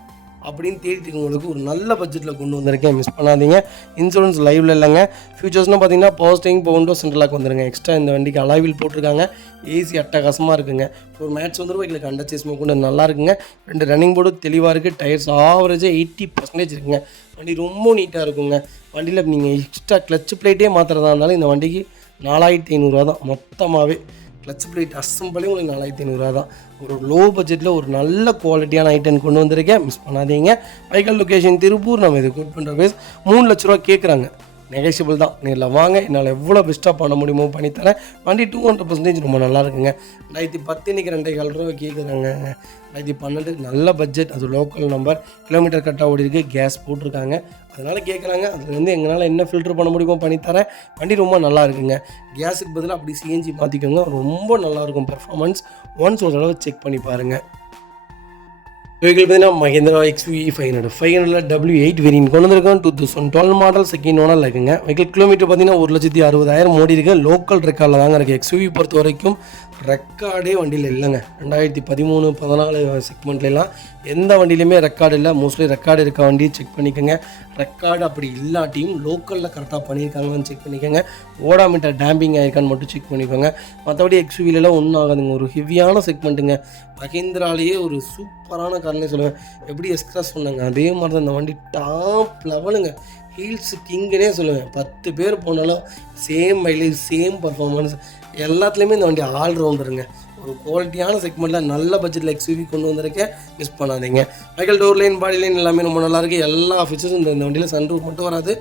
அப்படின்னு தேடிட்டு உங்களுக்கு ஒரு நல்ல பட்ஜெட்டில் கொண்டு வந்திருக்கேன். மிஸ் பண்ணாதீங்க. இன்சூரன்ஸ் லைவில் இல்லைங்க. ஃபியூச்சர்ஸ்னால் பார்த்தீங்கன்னா பவர் ஸ்டேரிங், பவுண்டோ, சென்ட்ரலாக் வந்துருங்க. எக்ஸ்ட்ரா இந்த வண்டிக்கு அலாய்வில் போட்டிருக்காங்க. ஏசி அட்டகாசமாக இருக்குங்க. ஒரு மேட்ச் வந்துடும். எங்களுக்கு அண்டர் சேஸ் கொண்டு நல்லா இருக்குங்க. 2 ரன்னிங் போர்டு தெளிவாக இருக்குது. டயர்ஸ் ஆவரேஜாக 80% இருக்குங்க. வண்டி ரொம்ப நீட்டாக இருக்குங்க. வண்டியில் நீங்கள் எக்ஸ்ட்ரா கிளச் பிளேட்டே மாற்றுறதா இருந்தாலும் இந்த வண்டிக்கு 4,500 தான் மொத்தமாகவே. கிளச் பிளேட் அசம்பிளே உங்களுக்கு 4,500 தான். ஒரு லோ பட்ஜெட்டில் ஒரு நல்ல குவாலிட்டியான i10 கொண்டு வந்திருக்கேன். மிஸ் பண்ணாதீங்க. Vehicle location Tiruppur. நம்ம இது கோட் பண்ணுற பேஸ் 3 லட்ச ரூபா கேட்குறாங்க. நெகோஷியபிள் தான். நேரில் வாங்க, என்னால் எவ்வளோ பெஸ்ட்டாக பண்ண முடியுமோ பண்ணித்தரேன். வண்டி 200% ரொம்ப நல்லா இருக்குங்க. 2010 இன்றைக்கி 2,400 ரூபா கேட்குறாங்க. 2012 நல்ல பட்ஜெட். அது லோக்கல் நம்பர். கிலோமீட்டர் கட்டாக ஓடி இருக்குது. கேஸ் போட்டிருக்காங்க. அதனால் கேட்குறாங்க. அதுலேருந்து எங்களால் என்ன ஃபில்ட்ரு பண்ண முடியுமோ பண்ணித்தரேன். வண்டி ரொம்ப நல்லா இருக்குங்க. கேஸுக்கு பதிலாக அப்படி சிஎன்ஜி மாற்றிக்கோங்க. ரொம்ப நல்லாயிருக்கும் பர்ஃபார்மன்ஸ். ஒன்ஸ் ஒரு தடவை செக் பண்ணி பாருங்கள். வெஹிக்கிள் பார்த்தீங்கன்னா மஹேந்திரா XUV 500 W8 வேரியன்ட் கொண்டு வந்திருக்கோம். 2012 மாடல் செகண்ட் ஓனரில் இருக்குங்க. வெஹிக்கிள் கிலோமீட்டர் பார்த்தீங்கன்னா 1,60,000 ஓடி இருக்குது. லோக்கல் ரெக்கார்டில் தாங்க இருக்குது. XUV பொறுத்த வரைக்கும் ரெக்கார்டே வண்டியில் இல்லைங்க. 2013 14 செக்மெண்ட்லாம் எந்த வண்டியிலையுமே ரெக்கார்டு இல்லை. மோஸ்ட்லி ரெக்கார்டு இருக்க வண்டியை செக் பண்ணிக்கோங்க. ரெக்கார்டு அப்படி இல்லாட்டியும் லோக்கலில் கரெக்டாக பண்ணியிருக்காங்கன்னு செக் பண்ணிக்கோங்க. ஓடாமீட்டர் டேம்பிங் ஆகிருக்கான்னு மட்டும் செக் பண்ணிக்கோங்க. மற்றபடி XUVலாம் ஒன்றும் ஆகாதுங்க. ஒரு ஹெவியான செக்மெண்ட்டுங்க. மஹேந்திராலேயே ஒரு சூப்பரான கார்னே சொல்லுவேன். எப்படி எஸ்கிராஸ் சொன்னாங்க அதே மாதிரி தான் இந்த வண்டி டாப் லெவலுங்க. ஹீல்ஸ் கிங்குனே சொல்லுவேன். 10 பேர் போனாலும் சேம் மைலேஜ், சேம் பர்ஃபார்மன்ஸ், எல்லாத்துலேயுமே இந்த வண்டி ஆல்ரவுண்டருங்க. ஒரு குவாலிட்டியான செக்மெண்ட்டில் நல்ல பட்ஜெட்டில் XUV கொண்டு வந்திருக்கேன். மிஸ் பண்ணாதீங்க. Vehicle door line, body line எல்லாமே ரொம்ப நல்லாயிருக்கு. எல்லா ஃபீச்சர்ஸும் இந்த வண்டியில் சன்ரூஃப் மட்டும் வராது.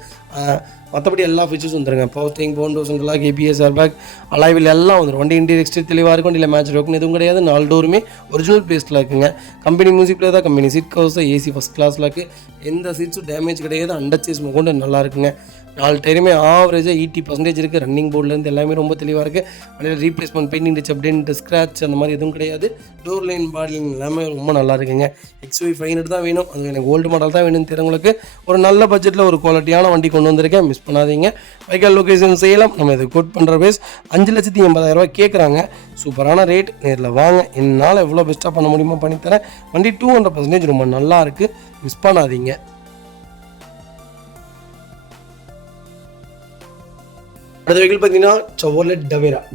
மற்றபடி எல்லா ஃபீச்சர்ஸும் வந்துருங்க. Power steering, power window, central lock, ABS, airbag, alloy wheel எல்லாம் வந்துடும். வண்டி இன்டீரியர் எக்ஸ்டீரியர் தெளிவாக இருக்கும். வண்டியில் மேட்ச் இருக்குன்னு எதுவும் கிடையாது. 4 டோருமே ஒரிஜினல் பேஸ்ட்டில் இருக்குங்க. கம்பெனி மியூசிக் பிளேயர் தான். கம்பெனி சீட் கவர்ஸ் தான். ஏசி ஃபஸ்ட் கிளாஸில் இருக்குது. எந்த சீட்ஸும் டேமேஜ் கிடையாது. அண்டர் சேஸ் கொண்டு நல்லா இருக்குங்க. 4 டயருமே ஆவரேஜாக 80% இருக்குது. ரன்னிங் போர்ட்லேருந்து எல்லாமே ரொம்ப தெளிவாக இருக்குது. வண்டியில் replacement, painting touch, update, scratch அந்த மாதிரி எதுவும் கிடையாது. டோர் லைன், பாடி லைன் எல்லாமே ரொம்ப நல்லா இருக்குங்க. XUV 500 தான் வேணும். அது எனக்கு ஓல்டு மாடல் தான் வேணும்னு தெரிஞ்சவங்களுக்கு ஒரு நல்ல பட்ஜெட்டில் ஒரு குவாலிட்டியான வண்டி கொண்டு வந்திருக்கேன். மிஸ் பண்ணாதீங்க. வெஹிக்கல் லொக்கேஷன் செய்யலாம். நம்ம இது கோட் பண்ணுற பேஸ் 5,80,000 ரூபா கேட்குறாங்க. சூப்பரான ரேட். நேரில் வாங்க, என்னால் எவ்வளோ பெஸ்ட்டாக பண்ண முடியுமோ பண்ணித்தரேன். வண்டி 200% ரொம்ப நல்லா இருக்குது. மிஸ் பண்ணாதீங்க. அடுத்த வெஹிக்கிள் பார்த்தீங்கன்னா செவர்லெட்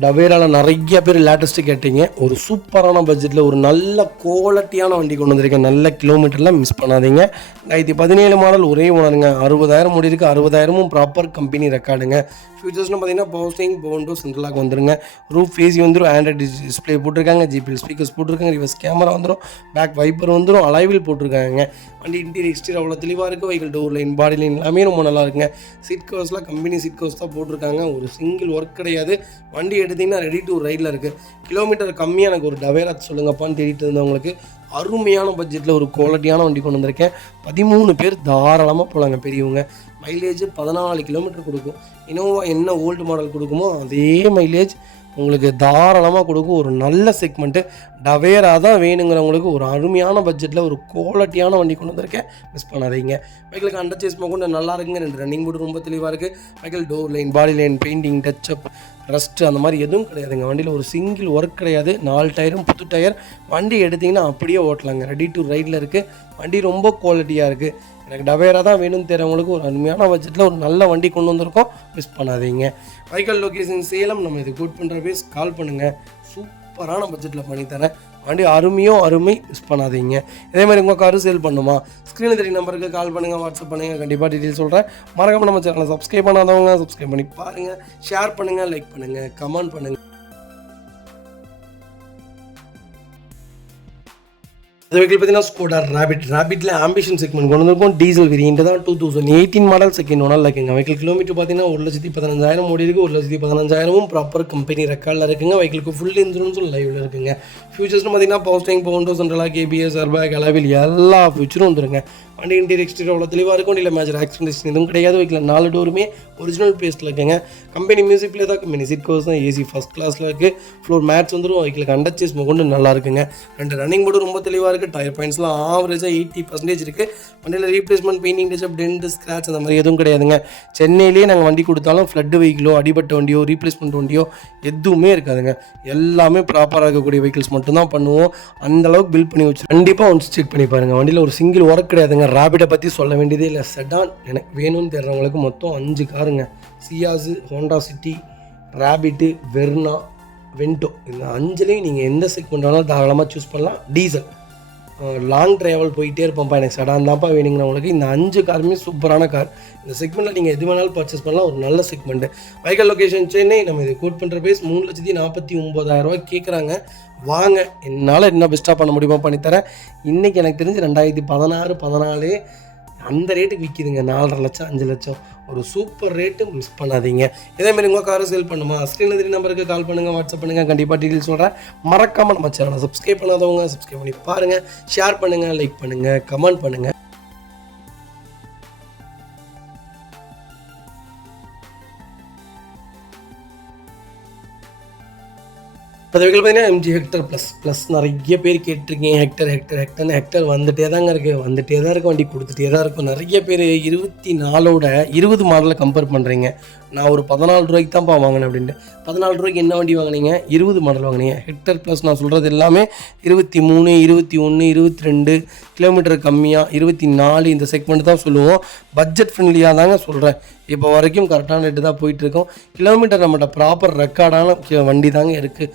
டவேராவில் நிறைய பேர் லேட்டஸ்ட்டு கேட்டீங்க. ஒரு சூப்பரான பட்ஜெட்டில் ஒரு நல்ல குவாலிட்டியான வண்டி கொண்டு வந்திருக்கேன். நல்ல கிலோமீட்டரில். மிஸ் பண்ணாதீங்க. 2017 மாடல் ஒரே ஓனருங்க. 60,000 ஓடி இருக்குது. 60,000 ப்ராப்பர் கம்பெனி ரெக்கார்டுங்க. ஃபியூச்சர்ஸ்னு பார்த்தீங்கன்னா பவர் ஸ்டேரிங், பவுண்டோ, சென்ட்ரலாக் வந்துருங்க. ரூஃப் ஏசி வந்துடும். ஆண்ட்ராய்டு டிஸ்பிளே போட்டிருக்காங்க. ஜிபிஎல் ஸ்பீக்கர்ஸ் போட்டிருக்காங்க. ரிவர்ஸ் கேமரா வந்துடும். பேக் வைப்பர் வந்துடும். அலாய்வில் போட்டிருக்காங்க. வண்டி இன்டீரியர் எக்ஸ்டீரியர் அவ்வளோ தெளிவாக இருக்குது. Vehicle door line, body line எல்லாமே ரொம்ப நல்லா இருக்குங்க. சீட் கவர்ஸ்லாம் கம்பெனி சீட் கவர்ஸ் தான் போட்டிருக்காங்க. ஒரு சிங்கிள் ஒர்க் கிடையாது. வண்டி எடுத்திங்கன்னா ரெடி டு ரைடில் இருக்குது. கிலோமீட்டர் கம்மியாக எனக்கு ஒரு டவேரா சொல்லுங்கப்பான்னு தேடிட்டு இருந்தவங்களுக்கு அருமையான பட்ஜெட்டில் ஒரு குவாலிட்டியான வண்டி கொண்டு வந்திருக்கேன். 13 பேர் தாராளமாக போகலாங்க பெரியவங்க. மைலேஜ் 14 கிலோமீட்டர் கொடுக்கும். இனோவா என்ன ஓல்டு மாடல் கொடுக்குமோ அதே மைலேஜ் உங்களுக்கு தாராளமாக கொடுக்கும். ஒரு நல்ல செக்மெண்ட்டு டவேரா தான் வேணுங்கிறவங்களுக்கு ஒரு அருமையான பட்ஜெட்டில் ஒரு குவாலிட்டியான வண்டி கொண்டு வந்திருக்கேன். மிஸ் பண்ணாதீங்க. பைக்கிலுக்கு அண்டர் சேஸ் கொண்டு நல்லா இருக்குங்க. 2 ரன்னிங் போர்டு ரொம்ப தெளிவாக இருக்குது. பைக்கில் door line, body line, painting, touch-up, rust அந்த மாதிரி எதுவும் கிடையாதுங்க. வண்டியில் ஒரு சிங்கிள் ஒர்க் கிடையாது. 4 டயரும் புது டயர். வண்டி எடுத்திங்கன்னா அப்படியே ஓட்டலாங்க. ரெடி டு ரைடில் இருக்குது. வண்டி ரொம்ப குவாலிட்டியாக இருக்குது. எனக்கு டவேரா தான் வேணும்னு தெரிறவங்களுக்கு ஒரு அருமையான பட்ஜெட்டில் ஒரு நல்ல வண்டி கொண்டு வந்திருக்கோம். மிஸ் பண்ணாதீங்க. வைக்கல் லொக்கேஷன் சேலம். நம்ம இது கோட் பண்ணுற பேஸ் கால் பண்ணுங்கள். சூப்பரான பட்ஜெட்டில் பண்ணித்தரேன். வண்டி அருமை. மிஸ் பண்ணாதீங்க. இதே மாதிரி உங்கள் காரு சேல் பண்ணுமா? ஸ்க்ரீனில் தெரிய நம்பருக்கு கால் பண்ணுங்கள், வாட்ஸ்அப் பண்ணுங்கள். கண்டிப்பாக டீட்டெயில் சொல்கிறேன். மறக்காமல் நம்ம சேனலை சப்ஸ்கிரைப் பண்ணாதவங்க சப்ஸ்கிரைப் பண்ணி பாருங்கள். ஷேர் பண்ணுங்கள், லைக் பண்ணுங்கள், கமெண்ட் பண்ணுங்கள். அது வெஹிக்கிள் பார்த்தீங்கன்னா ஸ்கோடா ரேபிட்டில் ஆம்பிஷன் செக்மெண்ட் கொண்டு வந்திருக்கும். டீசல் வேரியன்ட் தான். 2018 மாடல், செகண்ட் ஓனர் இருக்குங்க. வெஹிக்கிள் கிலோமீட்டர் பார்த்தீங்கன்னா 1,15,000 ஓடி இருக்குது. 1,15,000 ப்ராப்பர் கம்பெனி ரெக்கார்டில் இருக்குங்க. வெஹிக்கிளுக்கு ஃபுல் இன்சூரன்ஸும் லைவில் இருக்குங்க. ஃபியூச்சர்ஸ்னு பார்த்தீங்கன்னா power steering, power window, central lock, கேபிஎஸ், ஏர்பேக், அலாவில் எல்லா ஃபியூச்சரும் வந்துருங்க. வண்டி இன்டீரியர் எக்ஸ்டீரியர் அவ்வளோ தெளிவாக இருக்கும். இல்லை மேஜர் ஆக்சிடென்ட் எதுவும் கிடையாது. வெஹிக்கில் 4 டோருமே ஒரிஜினல் பேஸ்ட்டில் இருக்குங்க. கம்பெனி மியூசிக் பிளே தான், கம்பெனி சீட் கவர்ஸ் தான், ஏசி ஃபஸ்ட் கிளாஸில் இருக்குது. ஃப்ளோர் மேட்ச் வந்துடும். வெஹிக்கிளுக்கு அண்டர் சேஸ் கொண்டு நல்லா இருக்குங்க. 2 ரன்னிங் போர்டு ரொம்ப தெளிவாக இருக்குது. டயர் பாயிண்ட்ஸ்லாம் ஆவரேஜாக 80% இருக்குது. வண்டியில் replacement, painting, touch up, dent, scratch அந்த மாதிரி எதுவும் கிடையாதுங்க. சென்னையிலேயே நாங்கள் வண்டி கொடுத்தாலும் ஃப்ளட் வெஹிக்கிளோ, அடிபட்ட வண்டியோ, ரீப்ளேஸ்மெண்ட் வண்டியோ எதுவுமே இருக்காதுங்க. எல்லாமே ப்ராப்பராக இருக்கக்கூடிய வெஹிக்கிள்ஸ் மட்டும்தான் பண்ணுவோம். அந்தளவுக்கு பில்ட் பண்ணி வச்சு கண்டிப்பாக ஒன்ஸ் செக் பண்ணி பாருங்கள். வண்டியில் ஒரு சிங்கிள் ஒர்க் கிடையாதுங்க. ரேபிட்டை பற்றி சொல்ல வேண்டியதே இல்லை. செடான் எனக்கு வேணும்னு தெரிறவங்களுக்கு மொத்தம் 5 காருங்க. Ciaz, Honda City, Rapid, Verna, Vento. இந்த 5லேயும் நீங்கள் எந்த செக்மெண்ட் வேணாலும் தாராளமாக சூஸ் பண்ணலாம். டீசல் லாங் ட்ராவல் போயிட்டே இருப்போம்ப்பா, எனக்கு செடான் தான்ப்பா வேணுங்கிறவங்களுக்கு இந்த 5 காருமே சூப்பரான கார். இந்த செக்மெண்ட்டில் நீங்கள் எது வேணாலும் பர்ச்சேஸ் பண்ணலாம். ஒரு நல்ல செக்மெண்ட்டு. வைக்கல் லொக்கேஷன் சென்னை. நம்ம இது கோட் பண்ணுற பேஸ் 3,49,000 கேட்குறாங்க. வாங்க, என்னால் என்ன பெஸ்ட்டாக பண்ண முடியுமா பண்ணித்தரேன். இன்றைக்கி எனக்கு தெரிஞ்சு 2016, 14 அந்த ரேட்டுக்கு விற்கிதுங்க. 4.5 லட்சம், 5 லட்சம். ஒரு சூப்பர் ரேட்டு. மிஸ் பண்ணாதீங்க. இதேமாதிரி உங்கள் காரை சேல் பண்ணுமா? ஸ்க்ரீனில் தெரிய நம்பருக்கு கால் பண்ணுங்கள், வாட்ஸ்அப் பண்ணுங்கள். கண்டிப்பாக டீட்டெயில் சொல்கிறேன். மறக்காமல் நம்ம சேனலை சப்ஸ்கிரைப் பண்ணாதவங்க சப்ஸ்கிரைப் பண்ணி பாருங்கள். ஷேர் பண்ணுங்கள், லைக் பண்ணுங்கள், கமெண்ட் பண்ணுங்கள். அது வெஹிக்கிள் பார்த்தீங்கன்னா எம்ஜி ஹெக்டர் ப்ளஸ் நிறைய பேர் கேட்டிருக்கீங்க. ஹெக்டர் வந்துகிட்டே தாங்க இருக்குது. வந்துகிட்டே தான் இருக்கும். வண்டி கொடுத்துட்டே தான் இருக்கும். நிறைய பேர் 24ஓட 20 மாடலில் கம்பேர் பண்ணுறீங்க. நான் ஒரு 14 ரூபாய்க்கு தான்ப்பா வாங்கினேன் அப்படின்ட்டு. 14 ரூபாய்க்கு என்ன வண்டி வாங்கினீங்க? 20 மாடல் வாங்கினீங்க. ஹெக்டர் ப்ளஸ் நான் சொல்கிறது எல்லாமே 23, 21, 22 கிலோமீட்டர் கம்மியாக, 24 இந்த செக்மெண்ட் தான் சொல்லுவோம். பட்ஜெட் ஃப்ரெண்ட்லியாக தாங்க சொல்கிறேன். இப்போ வரைக்கும் கரெக்டான ரேட்டு தான் போயிட்டுருக்கோம். கிலோமீட்டர் நம்மகிட்ட ப்ராப்பர் ரெக்கார்டான வண்டி தாங்க இருக்குது.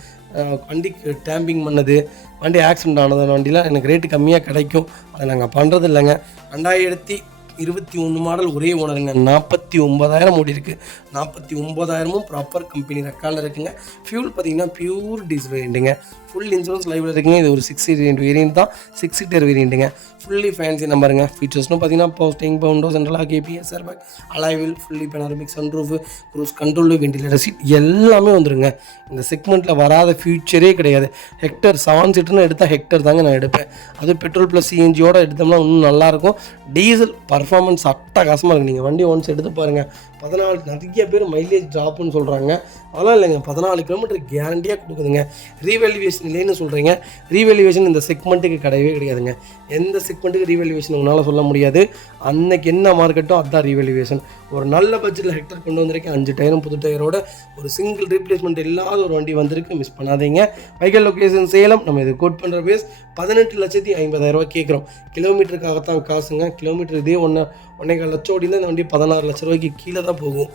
வண்டிக்கு டேம்பிங் பண்ணது, வண்டி ஆக்சிடென்ட் ஆனது வண்டிலாம் எனக்கு ரேட்டு கம்மியாக கிடைக்கும். அதை நாங்கள் பண்ணுறது இல்லைங்க. 2021 மாடல் ஒரே ஓனருங்க. 49,000 ஓடி இருக்குது. 49,000 ப்ராப்பர் கம்பெனி ரெக்கார்டில் இருக்குங்க. ஃபியூல் பார்த்தீங்கன்னா பியூர் டீசல் வேரியண்ட்டுங்க. ஃபுல் இன்சூரன்ஸ் லைவில் இருக்குங்க. இது ஒரு 6 சீட்டர் வேரியண்ட் தான். 6 சீட்டர் வேரியண்ட்டுங்க. ஃபுல்லி ஃபேன்சி நம்பருங்க. ஃபீச்சர்ஸ்னு பார்த்தீங்கன்னா power steering, power window, central lock, கேபிஎஸ், airbag, alloy wheel, fully panoramic sunroof, cruise control, ventilator seat எல்லாமே வந்துருங்க. இந்த செக்மெண்ட்டில் வராத ஃபியூச்சரே கிடையாது. ஹெக்டர் 7 சீட்டர்னு எடுத்தால் ஹெக்டர் தாங்க நான் எடுப்பேன். அது பெட்ரோல் ப்ளஸ் சிஎன்ஜியோடு எடுத்தோம்னா இன்னும் நல்லாயிருக்கும். டீசல் பர்ஃபார்மன்ஸ் அட்டகாசமாக இருக்குது. நீங்கள் வண்டி ஒன்ஸ் எடுத்து பாருங்கள். 14 நிறைய பேர் மைலேஜ் ட்ராப்புன்னு சொல்கிறாங்க. அதெல்லாம் இல்லைங்க. 14 கிலோமீட்டர் கேரண்டியாக கொடுக்குதுங்க. ரீவேல்யூவேஷன் இல்லைன்னு சொல்கிறீங்க. ரீவேல்யூவேஷன் இந்த செக்மெண்ட்டுக்கு கிடையவே கிடையாதுங்க. எந்த செக்மெண்ட்டுக்கு ரீவேல்யூவேஷன் உங்களால் சொல்ல முடியாது. அன்னைக்கு என்ன மார்க்கெட்டோ அதுதான் ரீவேல்யூவேஷன். ஒரு நல்ல பட்ஜெட்டில் ஹெக்டர் கொண்டு வந்திருக்கேன். 5 டயரும் புது டயரோட ஒரு சிங்கிள் ரீப்ளேஸ்மெண்ட் இல்லாத ஒரு வண்டி வந்திருக்கு. மிஸ் பண்ணாதீங்க. வைக்கல் லொக்கேஷன் சேலம். நம்ம இது கோட் பண்ணுற பேஸ் 18,50,000 கேட்குறோம். கிலோமீட்டருக்காகத்தான் காசுங்க. கிலோமீட்டர் இதே 1.25 லட்சம் ஓடினா இந்த வண்டி 16 லட்ச ரூபாய்க்கு கீழே தான் போகும்.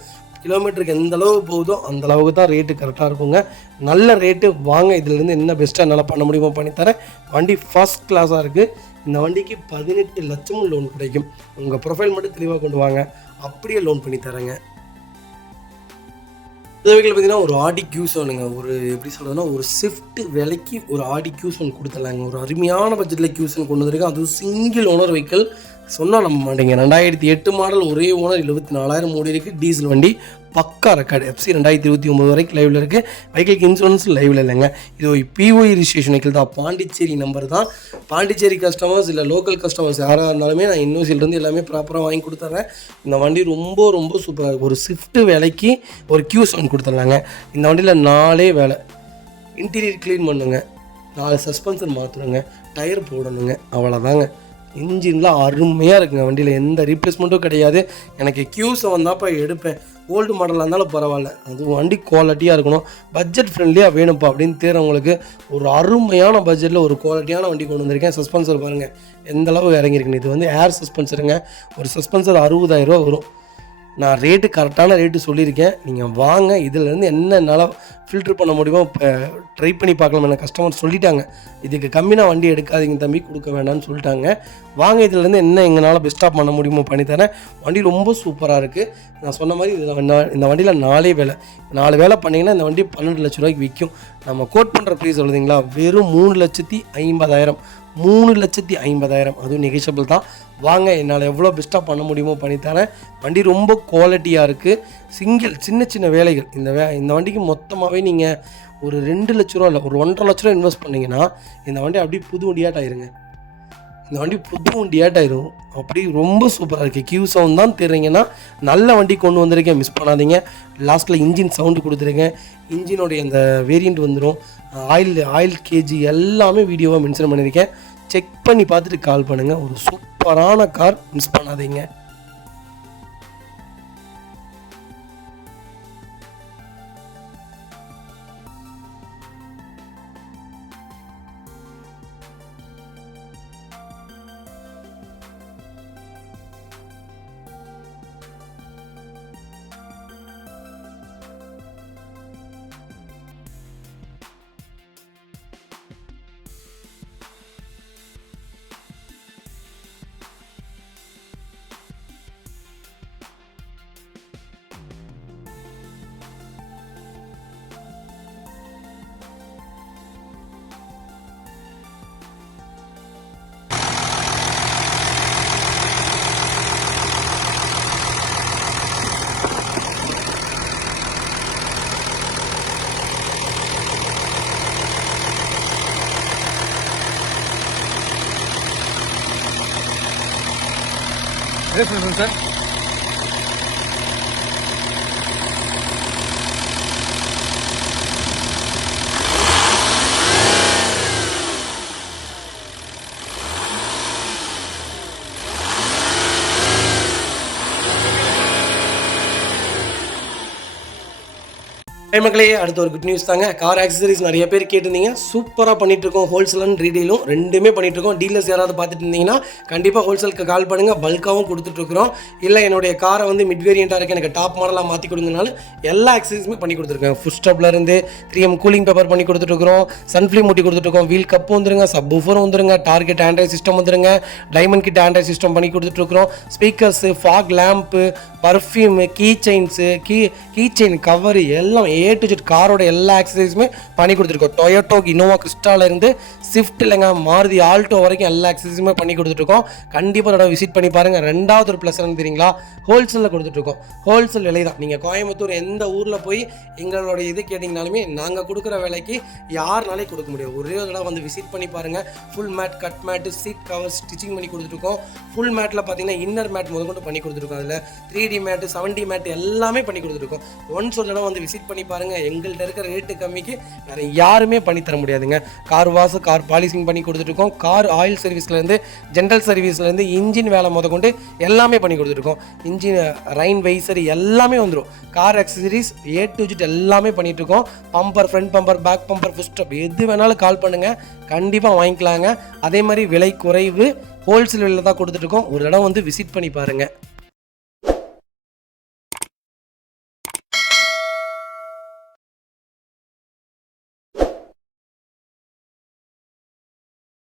கிலோமீட்டருக்கு எந்த அளவு போகுதோ அந்த அளவுக்கு தான் ரேட்டு கரெக்டாக இருக்குங்க. நல்ல ரேட்டு. வாங்க, இதிலேருந்து என்ன பெஸ்ட்டாக என்னால் பண்ண முடியுமோ பண்ணித்தரேன். வண்டி ஃபஸ்ட் கிளாஸாக இருக்குது. இந்த வண்டிக்கு 18 லட்சமும் லோன் கிடைக்கும். உங்கள் ப்ரொஃபைல் மட்டும் தெளிவாக கொண்டு வாங்க, அப்படியே லோன் பண்ணி தரேங்க. இந்த வெஹிக்கிள் பார்த்தீங்கன்னா ஒரு ஆடி Q7ங்க. ஒரு எப்படி சொல்கிறதுனா ஒரு ஸ்விஃப்ட் விலைக்கு ஒரு ஆடி Q7 கொடுத்துடலாங்க. ஒரு அருமையான பட்ஜெட்டில் Q7 கொண்டு வந்திருக்கேன். அதுவும் சிங்கிள் ஓனர் வெஹிக்கிள். சொன்னால் நம்ப மாட்டேங்க. 2008 மாடல், ஒரே ஓனர், 74,000 ஓடி இருக்குது. டீசல் வண்டி, பக்கா ரெக்கார்டு. FC 2029 வரைக்கும் லைவில் இருக்குது. வெஹிக்கிளுக்கு இன்சூரன்ஸ் லைவில் இல்லைங்க. இது பிஓஇ ரிஜிஸ்ட்ரேஷன் வெஹிக்கிள் தான். பாண்டிச்சேரி நம்பர் தான். பாண்டிச்சேரி கஸ்டமர்ஸ் இல்லை லோக்கல் கஸ்டமர்ஸ் யாராக இருந்தாலுமே நான் இன்னோசிலிருந்து எல்லாமே ப்ராப்பராக வாங்கி கொடுத்துட்றேன். இந்த வண்டி ரொம்ப ரொம்ப சூப்பராக இருக்குது. ஒரு ஸ்விஃப்ட் வேலைக்கு ஒரு Q7 கொடுத்துட்லாங்க. இந்த வண்டியில் 4 வேலை. இன்டீரியர் க்ளீன் பண்ணுங்க, 4 சஸ்பென்சர் மாற்றணுங்க, டயர் போடணுங்க, அவ்வளோதாங்க. இன்ஜின்லாம் அருமையாக இருக்குங்க. வண்டியில் எந்த ரீப்ளேஸ்மெண்ட்டும் கிடையாது. எனக்கு Q7 தான்ப்பா எடுப்பேன், ஓல்டு மாடலாக இருந்தாலும் பரவாயில்ல, அது வண்டி குவாலிட்டியாக இருக்கணும், பட்ஜெட் ஃப்ரெண்ட்லியாக வேணும்ப்பா அப்படின்னு தேர்றவங்களுக்கு ஒரு அருமையான பட்ஜெட்டில் ஒரு குவாலிட்டியான வண்டி கொண்டு வந்திருக்கேன். சஸ்பென்சர் பாருங்கள் எந்த அளவு இறங்கியிருக்குன்னு. இது வந்து ஏர் சஸ்பென்சருங்க. ஒரு சஸ்பென்சர் 60,000 ரூபா வரும். நான் ரேட்டு கரெக்டான ரேட்டு சொல்லியிருக்கேன். நீங்கள் வாங்க, இதிலேருந்து என்னென்னால ஃபில்ட்ரு பண்ண முடியுமோ இப்போ ட்ரை பண்ணி பார்க்கலாம். எனக்கு கஸ்டமர் சொல்லிட்டாங்க, இதுக்கு கம்மியாக வண்டி எடுக்காதீங்க தம்பி, கொடுக்க வேண்டாம்னு சொல்லிட்டாங்க. வாங்க, இதிலேருந்து என்ன எங்களால் பெஸ்ட்டாக பண்ண முடியுமோ பண்ணித்தரேன். வண்டி ரொம்ப சூப்பராக இருக்குது. நான் சொன்ன மாதிரி இந்த வண்டியில் 4 வேலை பண்ணிங்கன்னா இந்த வண்டி 12 லட்ச ரூபாய்க்கு விற்கும். நம்ம கோட் பண்ணுற ப்ரைஸ் சொல்லுதிங்களா, வெறும் 3,50,000. 3,50,000, அதுவும் நெகிஷபிள் தான். வாங்க, என்னால் எவ்வளோ பெஸ்ட்டாக பண்ண முடியுமோ பண்ணித்தரேன். வண்டி ரொம்ப குவாலிட்டியாக இருக்குது. சின்ன சின்ன வேலைகள். இந்த வண்டிக்கு மொத்தமாகவே நீங்கள் ஒரு 2 லட்ச ரூபா இல்லை, ஒரு 1.5 லட்ச ரூபா இன்வெஸ்ட் பண்ணிங்கன்னா இந்த வண்டி அப்படியே புது வண்டியாட்டாயிருங்க. இந்த வண்டி புது வண்டியாட்டாயிரும். அப்படி ரொம்ப சூப்பராக இருக்குது. Q7 தான் தெரியுங்கன்னா நல்ல வண்டி கொண்டு வந்திருக்கேன், மிஸ் பண்ணாதீங்க. லாஸ்ட்டில் இன்ஜின் சவுண்டு கொடுத்துருக்கேன். இன்ஜினோடைய அந்த வேரியண்ட் வந்துடும். ஆயில் கேஜி எல்லாமே வீடியோவாக மென்ஷன் பண்ணியிருக்கேன். செக் பண்ணி பார்த்துட்டு கால் பண்ணுங்கள். ஒரு சூப்பரான கார், மிஸ் பண்ணாதீங்க. சார் மக்களே, அடுத்த ஒரு குட் நியூஸ் தாங்க. கார் ஆக்சசரிஸ் நிறைய பேர் கேட்டிருந்தீங்க. சூப்பராக பண்ணிகிட்ருக்கோம். ஹோல்சேல் அண்ட் ரீடெயிலும் ரெண்டுமே பண்ணிகிட்ருக்கோம். டீலர்ஸ் யாராவது பார்த்துட்டு இருந்தீங்கன்னா கண்டிப்பாக ஹோல்சேலுக்கு கால் பண்ணுங்கள். பல்காகவும் கொடுத்துட்ருக்குறோம். இல்லை என்னுடைய காரை வந்து மிட் வேரியண்ட்டாக இருக்குது, எனக்கு டாப் மாடலாக மாற்றி கொடுங்கனாலும் எல்லா ஆக்சசரிஸுமே பண்ணி கொடுத்துருக்கேன். ஃபுட் ஸ்டப்லேருந்து 3M கூலிங் பேப்பர் பண்ணி கொடுத்துட்ருக்குறோம். சன்ஃப்ளீம் ஊட்டி கொடுத்துட்ருக்கோம். வீல் கப்பு வந்துருங்க, சப் ஊஃபரும் வந்துருங்க, டார்கெட் ஆண்ட்ராய்ட் சிஸ்டம் வந்துருங்க, டைமண்ட் கிட் ஆண்ட்ராய்ட் சிஸ்டம் பண்ணி கொடுத்துட்ருக்குறோம். Speakers, fog lamp, perfume, key chains, key chain cover எல்லாம் A to Z காரோட எல்லா ஆக்சசரிஸுமே பண்ணி கொடுத்துருக்கோம். டொயோட்டோ, இனோவா கிறிஸ்டாலேருந்து ஸ்விஃப்ட் இல்லைங்க, மாருதி ஆல்டோ வரைக்கும் எல்லா ஆக்சசரிஸுமே பண்ணி கொடுத்துருக்கோம். கண்டிப்பாக அதோட விசிட் பண்ணி பாருங்கள். ரெண்டாவது ஒரு ப்ளஸ் என்ன தெரியுங்களா, ஹோல்சேலில் கொடுத்துட்ருக்கோம். ஹோல்சேல் விலை தான். நீங்கள் கோயம்புத்தூர் எந்த ஊரில் போய் எங்களோட இது கேட்டிங்கனாலுமே நாங்கள் கொடுக்குற விலைக்கு யாருனாலே கொடுக்க முடியும். ஒரே ஒரு தடவை வந்து விசிட் பண்ணி பாருங்கள். Full mat, cut mat, seat cover stitching பண்ணி கொடுத்துருக்கோம். ஃபுல் மேட்டில் பார்த்தீங்கன்னா இன்னர் மேட் முதற்கொண்டு பண்ணி கொடுத்துருக்கோம். அதில் 3D மேட்டு, 7D மேட்டு எல்லாமே பண்ணி கொடுத்துருக்கோம். ஒன்ஸ் ஒரு தடவை வந்து விசிட் பண்ணி பாருங்கள். எங்கள்கிட்ட இருக்கிற ரேட்டு கம்மிக்கு வேறு யாருமே பண்ணி தர முடியாதுங்க. கார் வாஷ், கார் பாலிசிங் பண்ணி கொடுத்துட்ருக்கோம். கார் ஆயில் சர்வீஸ்லேருந்து, ஜென்ரல் சர்வீஸ்லேருந்து, இன்ஜின் வேலை முதற்கொண்டு எல்லாமே பண்ணி கொடுத்துருக்கோம். இன்ஜின் ரைன் வைசர் எல்லாமே வந்துடும். Car accessories A to Z எல்லாமே பண்ணிகிட்ருக்கோம். Bumper, front bumper, back bumper, foot step எது வேணாலும் கால் பண்ணுங்கள், கண்டிப்பாக வாங்கிக்கலாங்க. அதே மாதிரி விலை குறைவு, ஹோல்சேல் விலையில் தான் கொடுத்துட்ருக்கோம். ஒரு தடவை வந்து விசிட் பண்ணி பாருங்கள்.